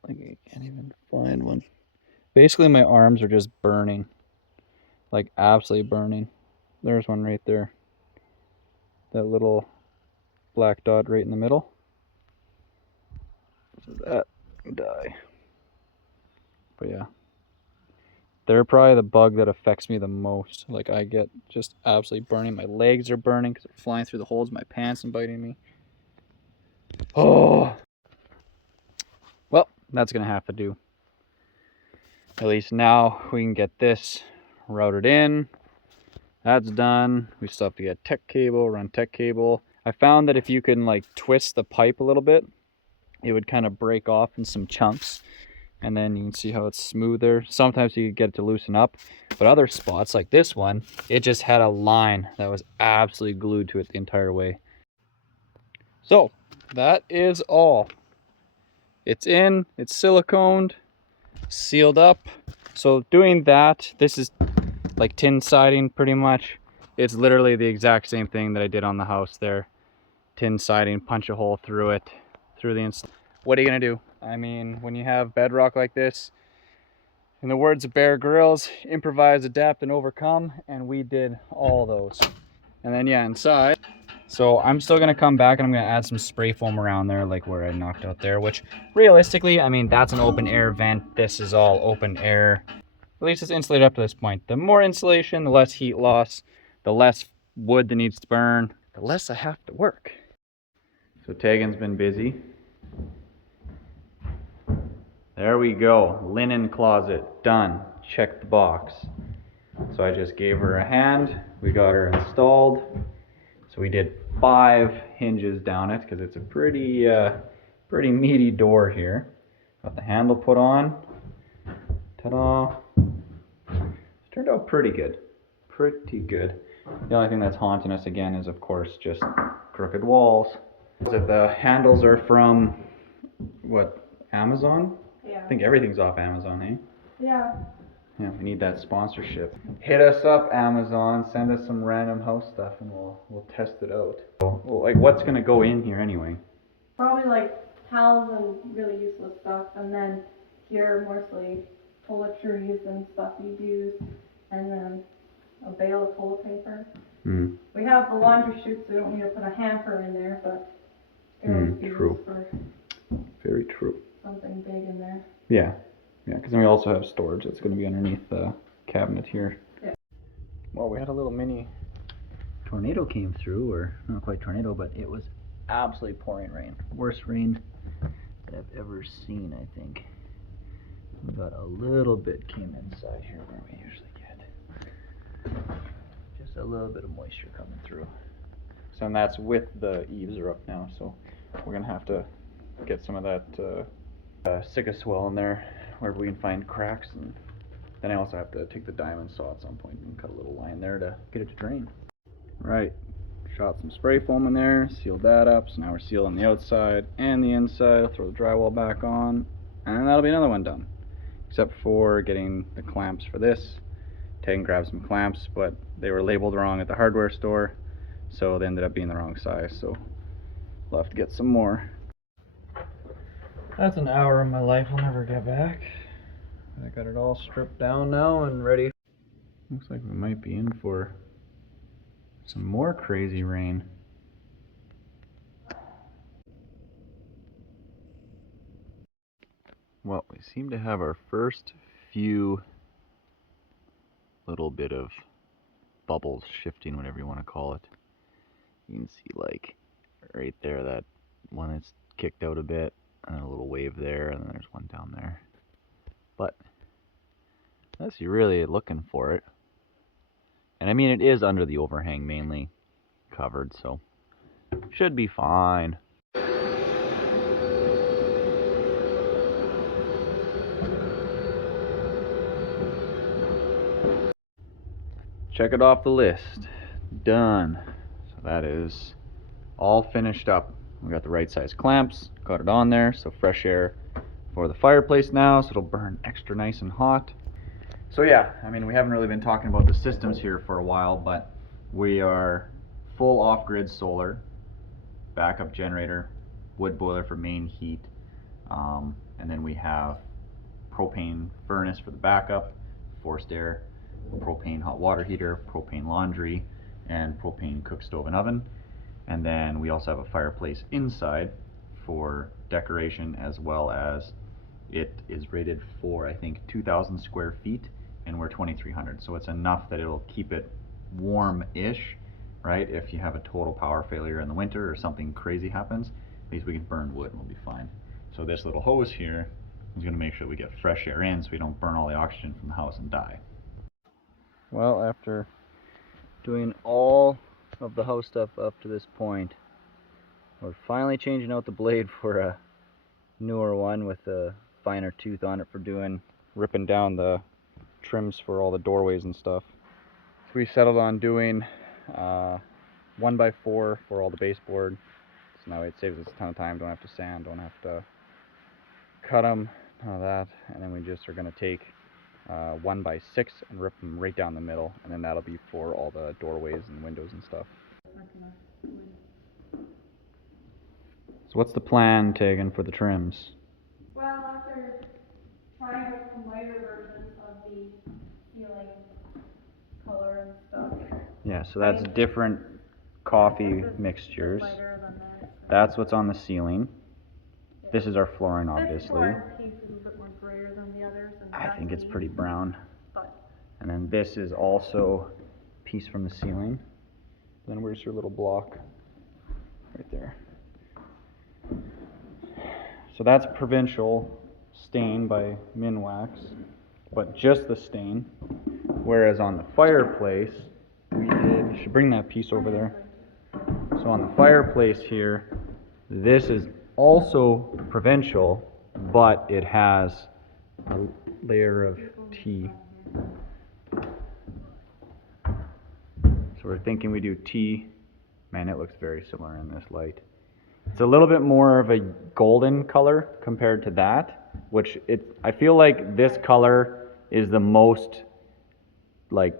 Like I can't even find one. Basically my arms are just burning, like absolutely burning. There's one right there. That little black dot right in the middle. So that die. But yeah, they're probably the bug that affects me the most. Like I get just absolutely burning. My legs are burning because they're flying through the holes in my pants and biting me. Oh, well, that's gonna have to do. At least now we can get this routed in. That's done. We still have to get tech cable, run tech cable. I found that if you can like twist the pipe a little bit, it would kind of break off in some chunks. And then you can see how it's smoother. Sometimes you get it to loosen up, but other spots like this one, it just had a line that was absolutely glued to it the entire way. So that is all. It's in, it's siliconed, sealed up. So doing that, this is like tin siding pretty much. It's literally the exact same thing that I did on the house there. Tin siding, punch a hole through it, through the install. What are you gonna do? I mean, when you have bedrock like this, in the words of Bear Grylls, improvise, adapt, and overcome, and we did all those. And then yeah, inside. So I'm still gonna come back and I'm gonna add some spray foam around there, like where I knocked out there, which realistically, I mean, that's an open air vent. This is all open air. At least it's insulated up to this point. The more insulation, the less heat loss, the less wood that needs to burn, the less I have to work. So Tegan's been busy. There we go, linen closet, done, check the box. So I just gave her a hand, we got her installed. So we did 5 hinges down it, because it's a pretty meaty door here. Got the handle put on, ta-da. Turned out pretty good, The only thing that's haunting us again is of course just crooked walls. The handles are from, what, Amazon? Yeah. I think everything's off Amazon, eh? Yeah. Yeah, we need that sponsorship. Hit us up, Amazon. Send us some random house stuff, and we'll test it out. Well, like, what's gonna go in here anyway? Probably like towels and really useless stuff, and then here mostly toiletries and stuff you'd use, and then a bale of toilet paper. Mm. We have the laundry chute, so we don't need to put a hamper in there, but it would be True. used for Very true. something big in there. Yeah, because then we also have storage that's going to be underneath the cabinet here. Yeah. Well, we had a little mini tornado came through, or not quite tornado, but it was absolutely pouring rain. Worst rain that I've ever seen, I think. We got a little bit came inside here where we usually get. Just a little bit of moisture coming through. So, and that's with the eaves are up now, so we're going to have to get some of that Sqft swell in there wherever we can find cracks, and then I also have to take the diamond saw at some point and cut a little line there to get it to drain. Right, shot some spray foam in there, sealed that up, so now we're sealing the outside and the inside. I'll throw the drywall back on, and that'll be another one done. Except for getting the clamps for this. Tag and grabbed some clamps, but they were labeled wrong at the hardware store, so they ended up being the wrong size, so we'll have to get some more. That's an hour of my life I'll never get back. I got it all stripped down now and ready. Looks like we might be in for some more crazy rain. Well, we seem to have our first few little bit of bubbles shifting, whatever you want to call it. You can see like right there, that one that's kicked out a bit, and a little wave there, and then there's one down there. But unless you're really looking for it, and I mean it is under the overhang mainly covered, so should be fine. Check it off the list. Done. So that is all finished up. We got the right size clamps, got it on there, so fresh air for the fireplace now, so it'll burn extra nice and hot. So yeah, I mean, we haven't really been talking about the systems here for a while, but we are full off-grid solar, backup generator, wood boiler for main heat, and then we have propane furnace for the backup, forced air, propane hot water heater, propane laundry, and propane cook stove and oven. And then we also have a fireplace inside for decoration, as well as it is rated for, I think, 2,000 square feet, and we're 2,300, so it's enough that it'll keep it warm-ish, right? If you have a total power failure in the winter or something crazy happens, at least we can burn wood and we'll be fine. So this little hose here is going to make sure we get fresh air in so we don't burn all the oxygen from the house and die. Well, after doing all of the house stuff up to this point, we're finally changing out the blade for a newer one with a finer tooth on it for ripping down the trims for all the doorways and stuff. So we settled on doing 1x4 for all the baseboard. So now it saves us a ton of time. Don't have to sand, don't have to cut them, none of that. And then we just are going to take 1x6 and rip them right down the middle, and then that'll be for all the doorways and windows and stuff. So what's the plan, Tegan, for the trims? Well, after trying out some lighter versions of the ceiling color and stuff. Yeah, so that's different coffee mixtures. Lighter than this. That's what's on the ceiling. Yeah. This is our flooring, obviously. This flooring piece is a bit more grayer than the others. And I think it's pretty brown. But and then this is also a piece from the ceiling. Then where's your little block? Right there. So that's provincial stain by Minwax, but just the stain. Whereas on the fireplace, we should bring that piece over there. So on the fireplace here, this is also provincial, but it has a layer of tea. So we're thinking we do tea. Man, it looks very similar in this light. It's a little bit more of a golden color compared to that, which I feel like this color is the most, like,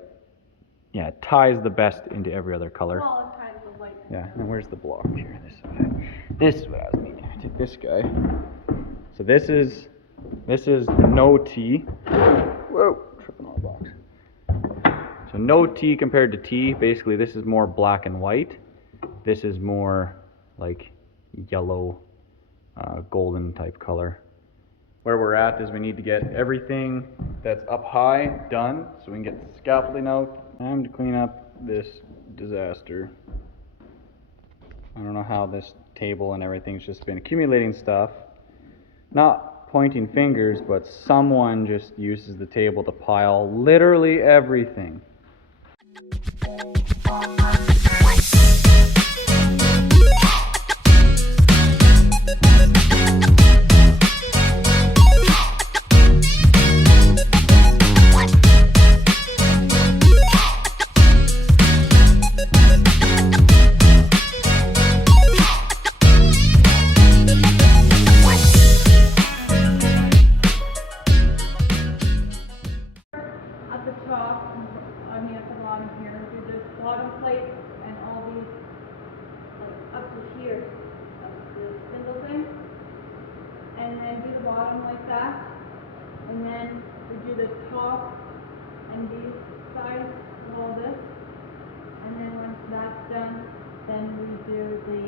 yeah, it ties the best into every other color. well, it ties the light. Yeah, and where's the block here? This is what I was meaning. I take this guy. So this is no tea. Whoa, tripping on the box. So no tea compared to tea. Basically, this is more black and white. This is more like yellow, golden type color. Where we're at is we need to get everything that's up high done so we can get the scaffolding out. Time to clean up this disaster. I don't know how this table and everything's just been accumulating stuff. Not pointing fingers, but someone just uses the table to pile literally everything. bottom plate and all these like, up to here, the spindle thing, and then do the bottom like that, and then we do the top and these sides of all this, and then once that's done, then we do the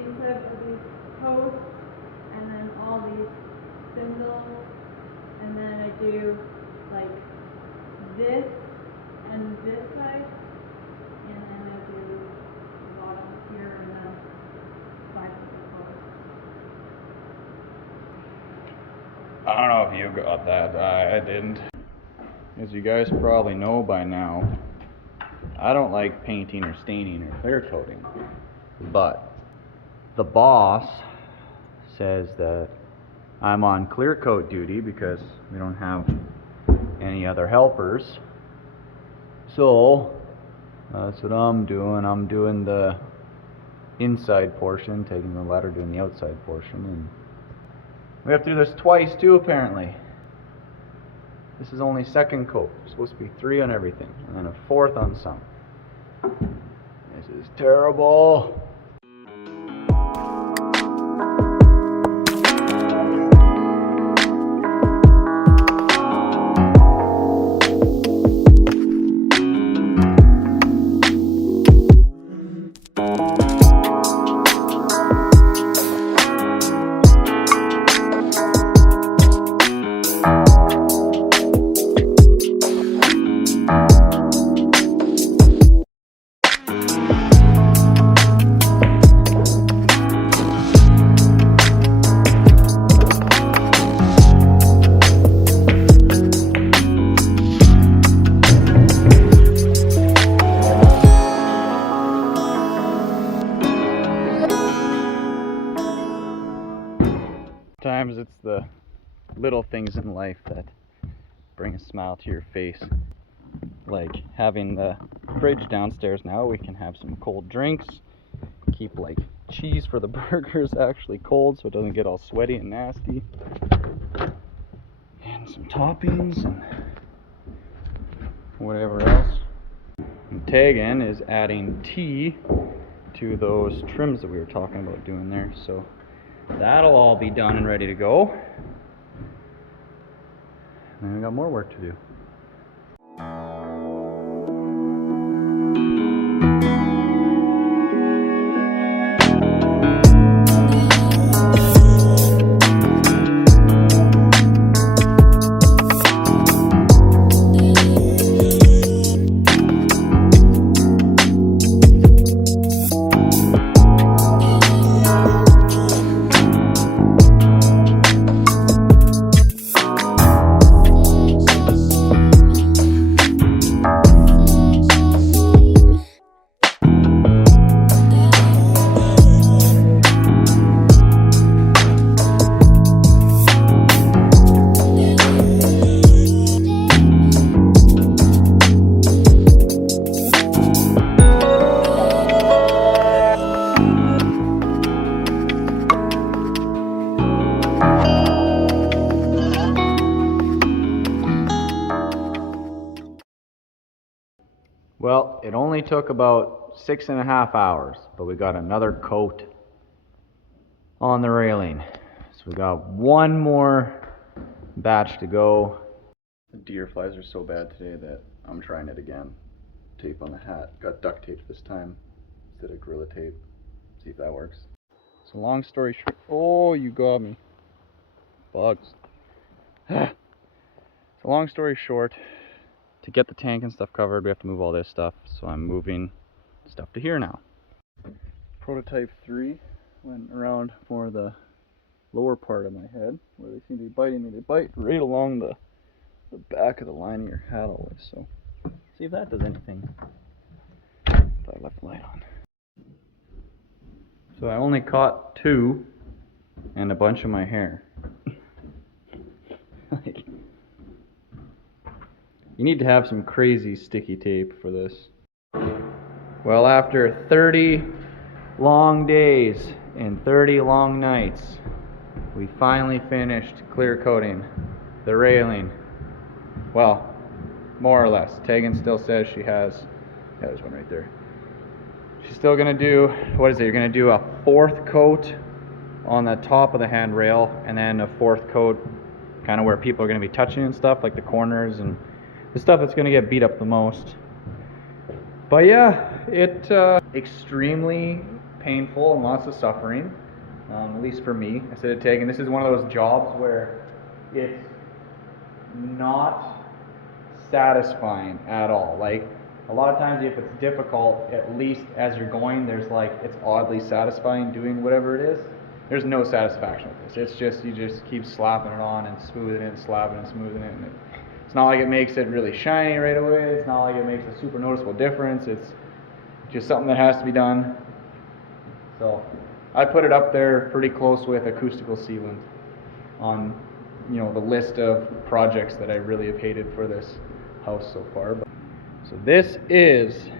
inside of these posts, and then all these spindles, and then I do like this and this side, and then I do the bottom here and the sides of the post. I don't know if you got that. I didn't. As you guys probably know by now, I don't like painting or staining or clear coating, but the boss says that I'm on clear coat duty because we don't have any other helpers. So that's what I'm doing. I'm doing the inside portion, taking the letter, doing the outside portion, and we have to do this twice too, apparently. This is only second coat. There's supposed to be 3 on everything, and then a 4th on some. This is terrible. Sometimes it's the little things in life that bring a smile to your face. Like having the fridge downstairs now, we can have some cold drinks. Keep like cheese for the burgers actually cold so it doesn't get all sweaty and nasty. And some toppings and whatever else. And Tegan is adding tea to those trims that we were talking about doing there. So that'll all be done and ready to go. And then we got more work to do. Well, it only took about 6.5 hours, but we got another coat on the railing. So we got one more batch to go. The deer flies are so bad today that I'm trying it again. Tape on the hat. Got duct tape this time instead of Gorilla Tape. See if that works. So long story short, oh, you got me. Bugs. So long story short, to get the tank and stuff covered, we have to move all this stuff. So I'm moving stuff to here now. Prototype 3 went around for the lower part of my head, where they seem to be biting me. They bite right along the back of the line of your hat always. So see if that does anything. If I left the light on. So I only caught 2 and a bunch of my hair. Like, you need to have some crazy sticky tape for this. Well, after 30 long days and 30 long nights, we finally finished clear coating the railing. Well, more or less. Tegan still says she has, yeah, there's one right there. She's still gonna do, what is it? You're gonna do a 4th coat on the top of the handrail, and then a 4th coat kind of where people are gonna be touching and stuff, like the corners and the stuff that's gonna get beat up the most. But yeah, it extremely painful and lots of suffering, at least for me. I said to Tegan, this is one of those jobs where it's not satisfying at all. Like, a lot of times if it's difficult, at least as you're going, there's like, it's oddly satisfying doing whatever it is. There's no satisfaction with this. It's just, you just keep slapping it on and smoothing it and slapping and smoothing it. And it's not like it makes it really shiny right away. It's not like it makes a super noticeable difference. It's just something that has to be done. So I put it up there pretty close with acoustical sealant on, you know, the list of projects that I really have hated for this house so far. So this is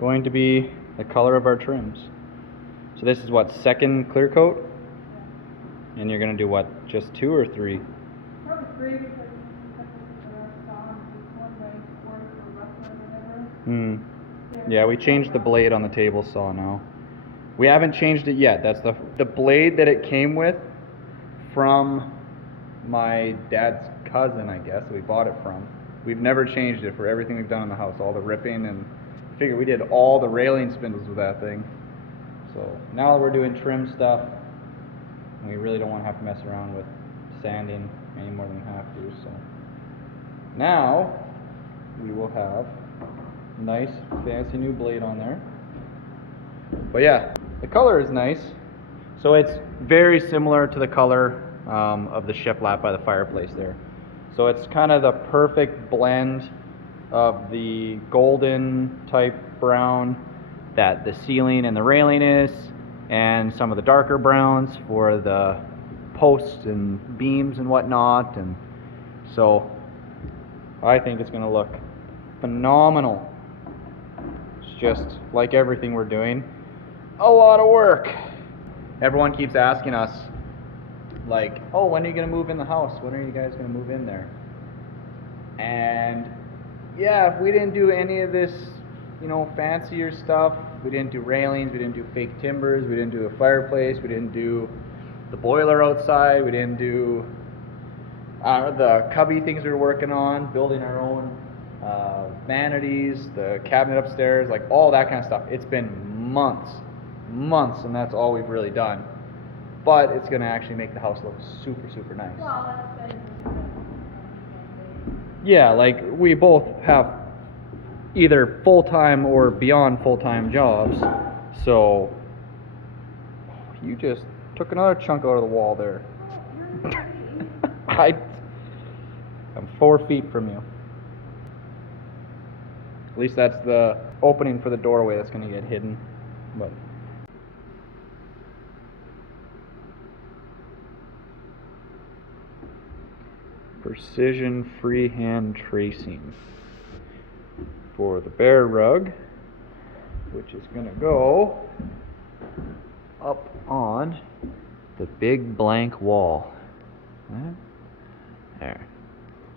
going to be the color of our trims. So this is what, 2nd clear coat? And you're gonna do what, just 2 or 3? Probably 3 because Yeah, we changed the blade on the table saw now. We haven't changed it yet. That's the blade that it came with from my dad's cousin, I guess, we bought it from. We've never changed it for everything we've done in the house, all the ripping, and I figured we did all the railing spindles with that thing. So now that we're doing trim stuff, we really don't want to have to mess around with sanding any more than we have to. So now we will have a nice fancy new blade on there. But yeah, the color is nice. So it's very similar to the color of the shiplap by the fireplace there. So it's kind of the perfect blend of the golden type brown that the ceiling and the railing is, and some of the darker browns for the posts and beams and whatnot. And so I think it's going to look phenomenal. It's just like everything we're doing, a lot of work. Everyone keeps asking us, like, oh, when are you going to move in the house? When are you guys going to move in there? And yeah, if we didn't do any of this, you know, fancier stuff, we didn't do railings, we didn't do fake timbers, we didn't do a fireplace, we didn't do the boiler outside, we didn't do the cubby things we were working on, building our own vanities, the cabinet upstairs, like all that kind of stuff. It's been months, and that's all we've really done. But it's going to actually make the house look super, super nice. Well, that's been... Yeah, like we both have either full-time or beyond full-time jobs. So you just took another chunk out of the wall there. I'm 4 feet from you. At least that's the opening for the doorway that's going to get hidden. But precision freehand tracing for the bear rug, which is going to go up on the big blank wall. There.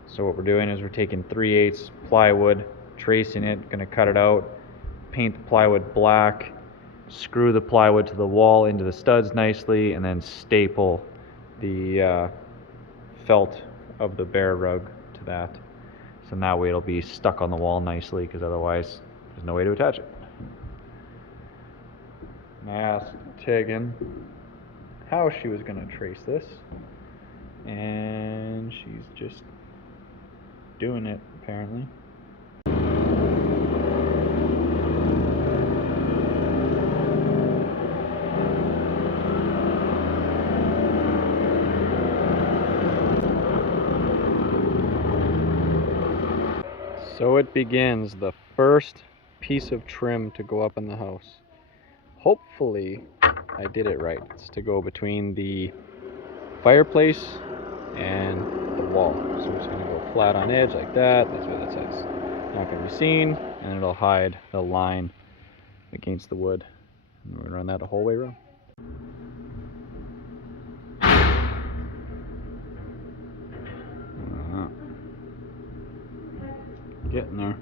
So what we're doing is we're taking 3/8 plywood, tracing it, going to cut it out, paint the plywood black, screw the plywood to the wall into the studs nicely, and then staple the felt of the bear rug to that. So that way it'll be stuck on the wall nicely, because otherwise there's no way to attach it. And I asked Tegan how she was going to trace this, and she's just doing it apparently. So it begins, the first piece of trim to go up in the house. Hopefully I did it right. It's to go between the fireplace and the wall. So we're just going to go flat on edge like that. That's what that says. Not going to be seen, and it'll hide the line against the wood. And we're going to run that the whole way around. Getting there.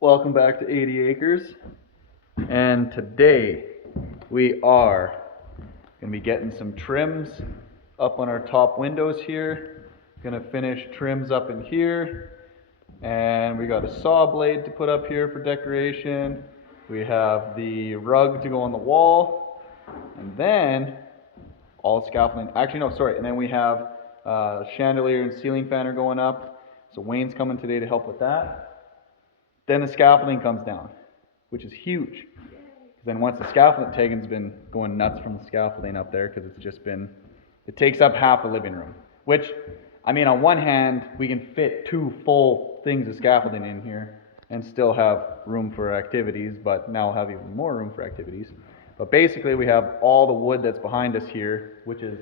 Welcome back to 80 Acres. And today we are going to be getting some trims up on our top windows here. Going to finish trims up in here. And we got a saw blade to put up here for decoration. We have the rug to go on the wall. And then all scaffolding. Actually, no, sorry. And then we have chandelier and ceiling fan are going up. So Wayne's coming today to help with that. Then the scaffolding comes down, which is huge. Then once the scaffolding, Tegan's been going nuts from the scaffolding up there because it's just been, it takes up half the living room. Which, I mean, on one hand, we can fit 2 full things of scaffolding in here and still have room for activities, but now we'll have even more room for activities. But basically we have all the wood that's behind us here, which is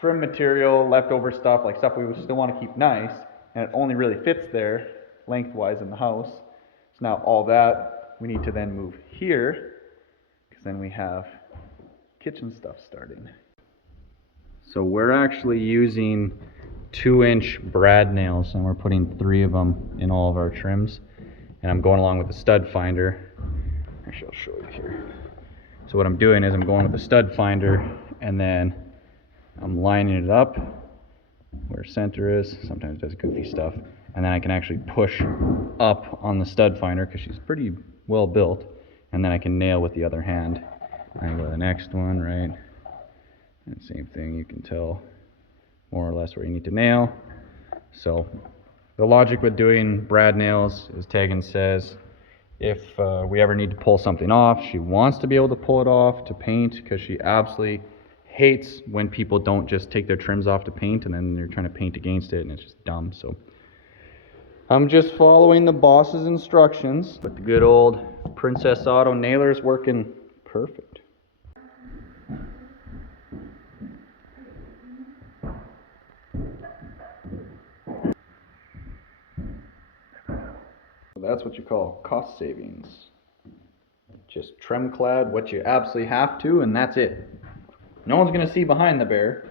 trim material, leftover stuff, like stuff we still want to keep nice, and it only really fits there lengthwise in the house. So now all that we need to then move here, because then we have kitchen stuff starting. So we're actually using 2-inch brad nails, and we're putting 3 of them in all of our trims. And I'm going along with the stud finder. Actually, I'll show you here. So what I'm doing is I'm going with the stud finder, and then I'm lining it up where center is. Sometimes it does goofy stuff. And then I can actually push up on the stud finder because she's pretty well built. And then I can nail with the other hand. I go to the next one, right? And same thing, you can tell more or less where you need to nail. So the logic with doing brad nails, as Tegan says, if we ever need to pull something off, she wants to be able to pull it off to paint, because she absolutely hates when people don't just take their trims off to paint and then they're trying to paint against it, and it's just dumb. So I'm just following the boss's instructions. But the good old Princess Auto nailer is working perfect. That's what you call cost savings. Just trim clad what you absolutely have to, and that's it. No one's gonna see behind the bear.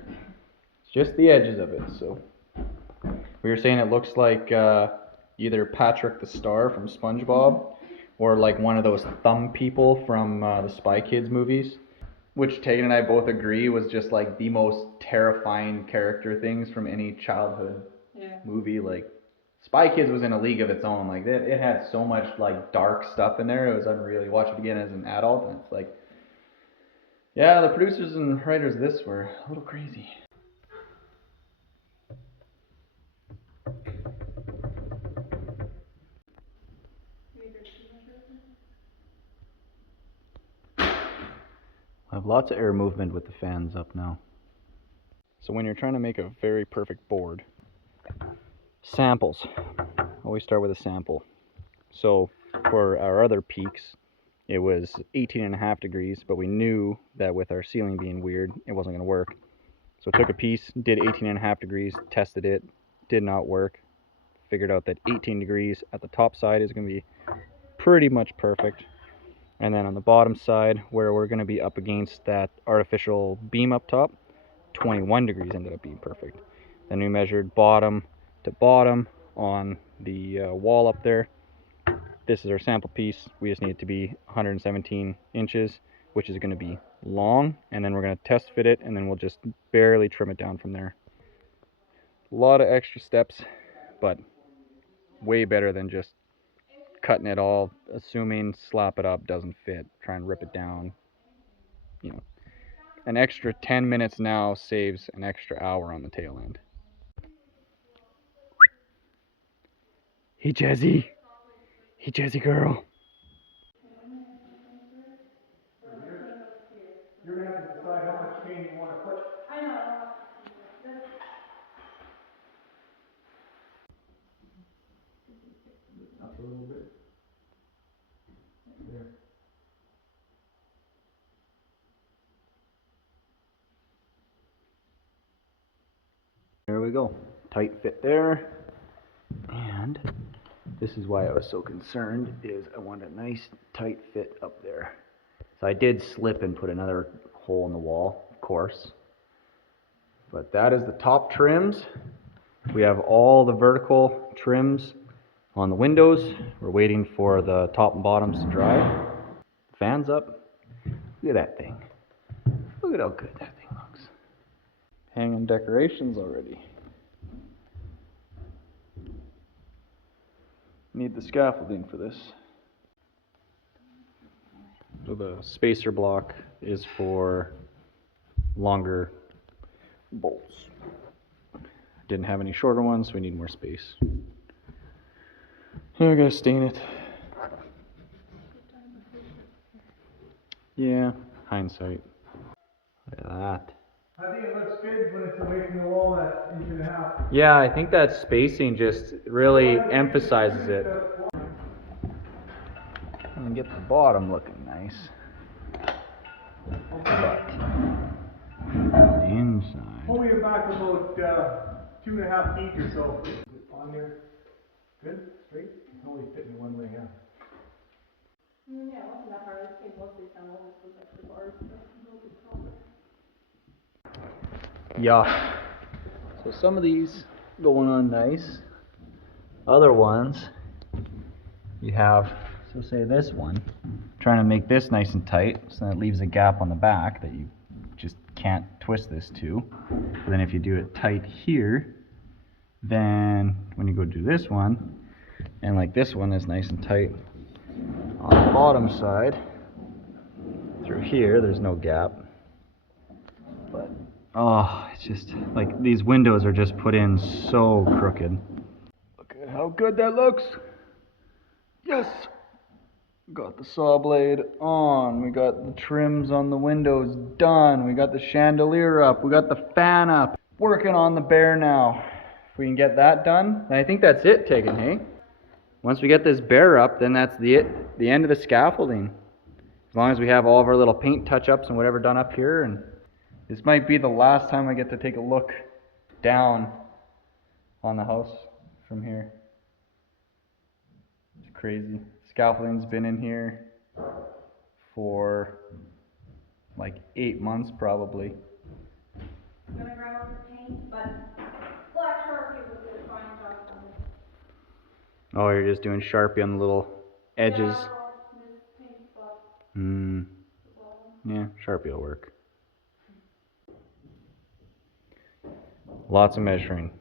It's just the edges of it. So we were saying it looks like either Patrick the Star from SpongeBob, or like one of those thumb people from the Spy Kids movies, which Tegan and I both agree was just like the most terrifying character things from any childhood movie. Like Spy Kids was in a league of its own. Like it had so much like dark stuff in there. It was unreal. You watch it again as an adult, and it's like, yeah, the producers and writers of this were a little crazy. I have lots of air movement with the fans up now. So when you're trying to make a very perfect board, samples. Always start with a sample. So for our other peaks, it was 18.5 degrees, but we knew that with our ceiling being weird, it wasn't going to work. So I took a piece, did 18.5 degrees, tested it, did not work. Figured out that 18 degrees at the top side is going to be pretty much perfect. And then on the bottom side, where we're going to be up against that artificial beam up top, 21 degrees ended up being perfect. Then we measured bottom to bottom on the wall up there. This is our sample piece. We just need it to be 117 inches, which is going to be long. And then we're going to test fit it, and then we'll just barely trim it down from there. A lot of extra steps, but way better than just cutting it all, assuming slap it up, doesn't fit, try and rip it down. You know, an extra 10 minutes now saves an extra hour on the tail end. Hey Jazzy. Hey Jazzy girl. You're gonna have to decide how much paint you want to put. I know. Up a little bit. There. There we go. Tight fit there. And this is why I was so concerned, is I want a nice tight fit up there. So I did slip and put another hole in the wall, of course. But that is the top trims. We have all the vertical trims On the windows, we're waiting for the top and bottoms to dry. Fans up. Look at that thing. Look at how good that thing looks. Hanging decorations already. Need the scaffolding for this. So the spacer block is for longer bolts. Didn't have any shorter ones, so we need more space. I gotta stain it. Yeah, hindsight. Look at that. I think it looks good when it's away from the wall at 1.5 inches. Yeah, I think that spacing just really emphasizes it. And get the bottom looking nice. But the inside. Pull me back about 2.5 feet or so on there. Good, straight. Only fit me one way, yeah. Yeah, it wasn't that hard. I think mostly some of this was extra bars, but no big problem. Yeah. So some of these going on nice. Other ones, you have, so say this one, trying to make this nice and tight, so that leaves a gap on the back that you just can't twist this to. But then if you do it tight here, then when you go do this one, and like this one is nice and tight on the bottom side, through here, there's no gap. But, oh, it's just, like, these windows are just put in so crooked. Look at how good that looks. Yes! Got the saw blade on. We got the trims on the windows done. We got the chandelier up. We got the fan up. Working on the bear now. If we can get that done, then I think that's it, Tegan, hey? Once we get this bear up, then that's the end of the scaffolding. As long as we have all of our little paint touch-ups and whatever done up here, and this might be the last time I get to take a look down on the house from here. It's crazy. Scaffolding's been in here for like 8 months probably. I'm gonna grab out the paint, but black Sharpie was a fine job on it. Oh, you're just doing Sharpie on the little edges. Yeah, well, this paint spot. Yeah, Sharpie will work. Lots of measuring.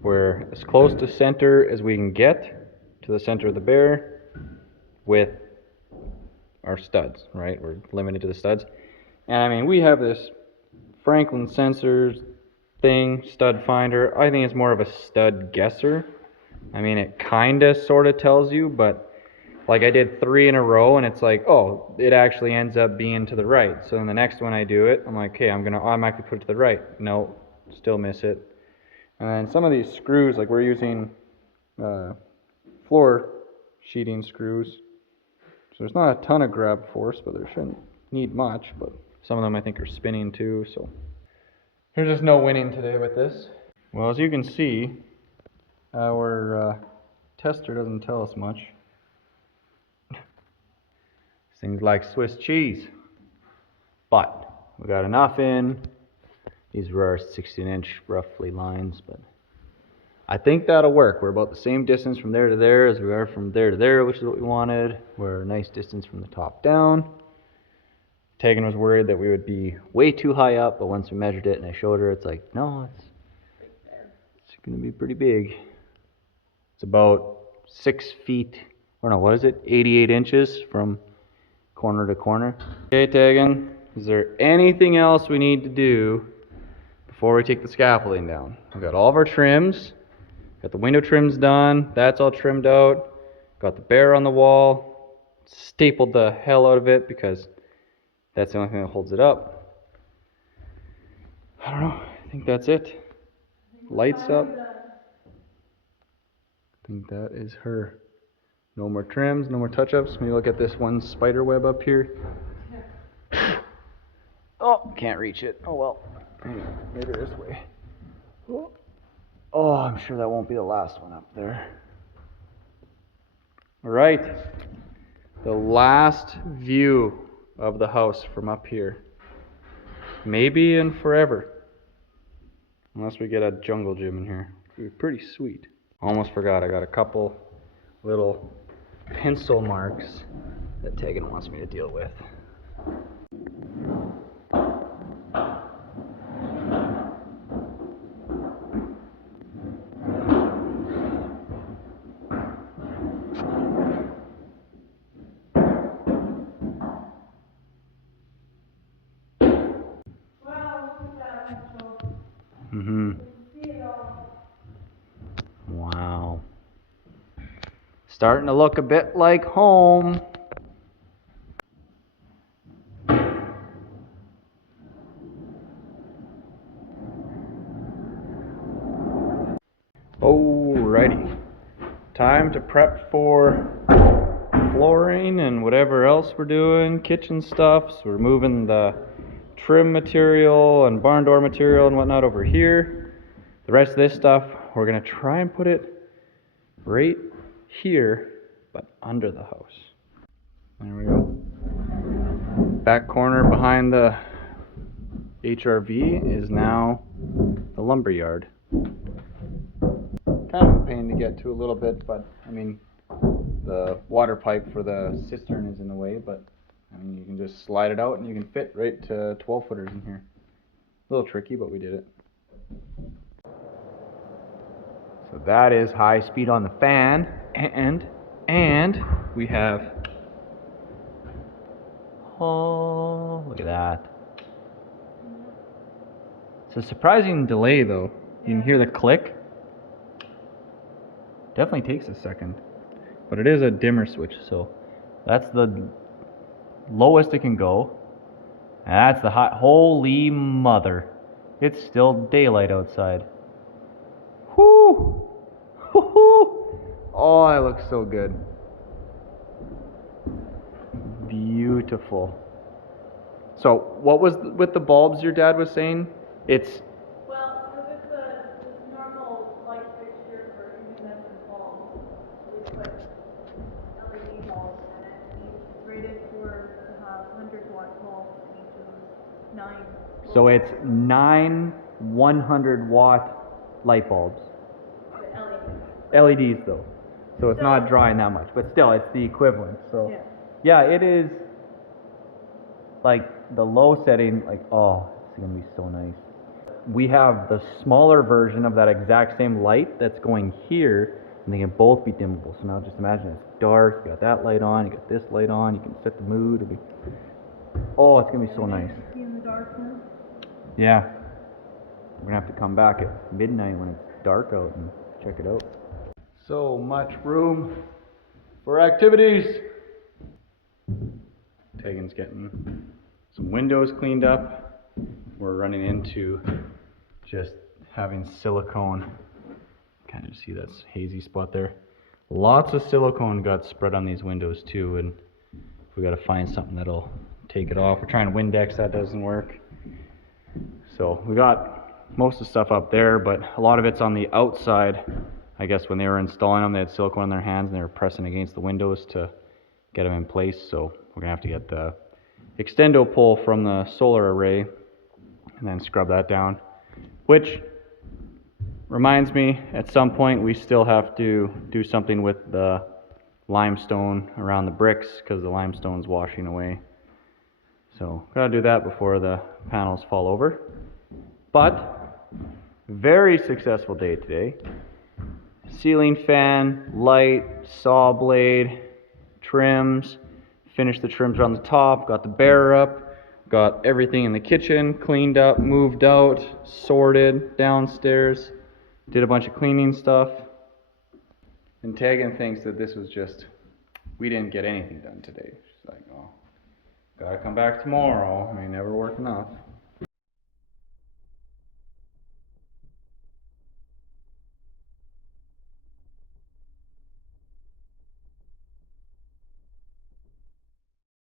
We're as close to center as we can get to the center of the bear with our studs, right? We're limited to the studs. And I mean, we have this Franklin sensors thing, stud finder. I think it's more of a stud guesser. I mean, it kinda sorta tells you, but like I did 3 in a row and it's like, oh, it actually ends up being to the right. So then the next one I do it, I'm like, okay, I'm gonna automatically put it to the right. No, still miss it. And then some of these screws, like we're using floor sheeting screws. So there's not a ton of grab force, but there shouldn't need much. But some of them I think are spinning too, so there's just no winning today with this. Well, as you can see, our tester doesn't tell us much. Things like Swiss cheese. But we got enough in. These were our 16-inch roughly lines, but I think that'll work. We're about the same distance from there to there as we are from there to there, which is what we wanted. We're a nice distance from the top down. Tegan was worried that we would be way too high up, but once we measured it and I showed her, it's like, no, it's going to be pretty big. It's about 6 feet, or no, what is it? 88 inches from corner to corner. Okay, Tegan, is there anything else we need to do before we take the scaffolding down? We've got all of our trims. Got the window trims done. That's all trimmed out. Got the bear on the wall. Stapled the hell out of it because that's the only thing that holds it up. I don't know. I think that's it. Lights up. I think that is her. No more trims, no more touch-ups. Maybe look at this one spider web up here. Oh, can't reach it. Oh well. Anyway, maybe this way. Oh, I'm sure that won't be the last one up there. All right. The last view of the house from up here. Maybe in forever. Unless we get a jungle gym in here. It would be pretty sweet. Almost forgot, I got a couple little pencil marks that Tegan wants me to deal with. Wow. Starting to look a bit like home. Alrighty. Time to prep for flooring and whatever else we're doing, kitchen stuff. So we're moving the trim material and barn door material and whatnot over here. The rest of this stuff, we're gonna try and put it right here, but under the house. There we go. Back corner behind the HRV is now the lumber yard. Kind of a pain to get to a little bit, but I mean, the water pipe for the cistern is in the way, but I mean, you can just slide it out and you can fit right to 12 footers in here. A little tricky, but we did it. So that is high speed on the fan, and we have, oh, look at that. It's a surprising delay though. You can hear the click. Definitely takes a second, but it is a dimmer switch, so that's the lowest it can go. And that's the hot, holy mother. It's still daylight outside. Whoo! Whoo! Oh, that looks so good. Beautiful. So, what was with the bulbs your dad was saying? It's Well, because it's a normal light fixture for incandescent bulbs, we put LED bulbs in it. It's rated for 100-watt bulbs, and each of those 9. so it's 9 100-watt light bulbs. The LED. LEDs though, so it's not drawing that much, but still it's the equivalent. So Yeah. yeah, it is like the low setting, like, oh, it's gonna be so nice. We have the smaller version of that exact same light that's going here, and they can both be dimmable. So now just imagine it's dark, you got that light on, you got this light on, you can set the mood. It'll be, oh, it's gonna be so nice. See in the darkness. Yeah, we're gonna have to come back at midnight when it's dark out and check it out. So much room for activities. Tegan's getting some windows cleaned up. We're running into just having silicone. Kind of see that hazy spot there. Lots of silicone got spread on these windows too, and we got to find something that'll take it off. We're trying Windex, that doesn't work. So we got most of the stuff up there, but a lot of it's on the outside. I guess when they were installing them, they had silicone in their hands and they were pressing against the windows to get them in place. So we're gonna have to get the extendo pole from the solar array and then scrub that down. Which reminds me, at some point we still have to do something with the limestone around the bricks because the limestone's washing away. So gotta do that before the panels fall over. But very successful day today. Ceiling fan, light, saw blade, trims. Finished the trims around the top, got the bearer up, got everything in the kitchen cleaned up, moved out, sorted downstairs, did a bunch of cleaning stuff. And Tegan thinks that this was just, we didn't get anything done today. She's like, oh, gotta come back tomorrow. I mean, never work enough.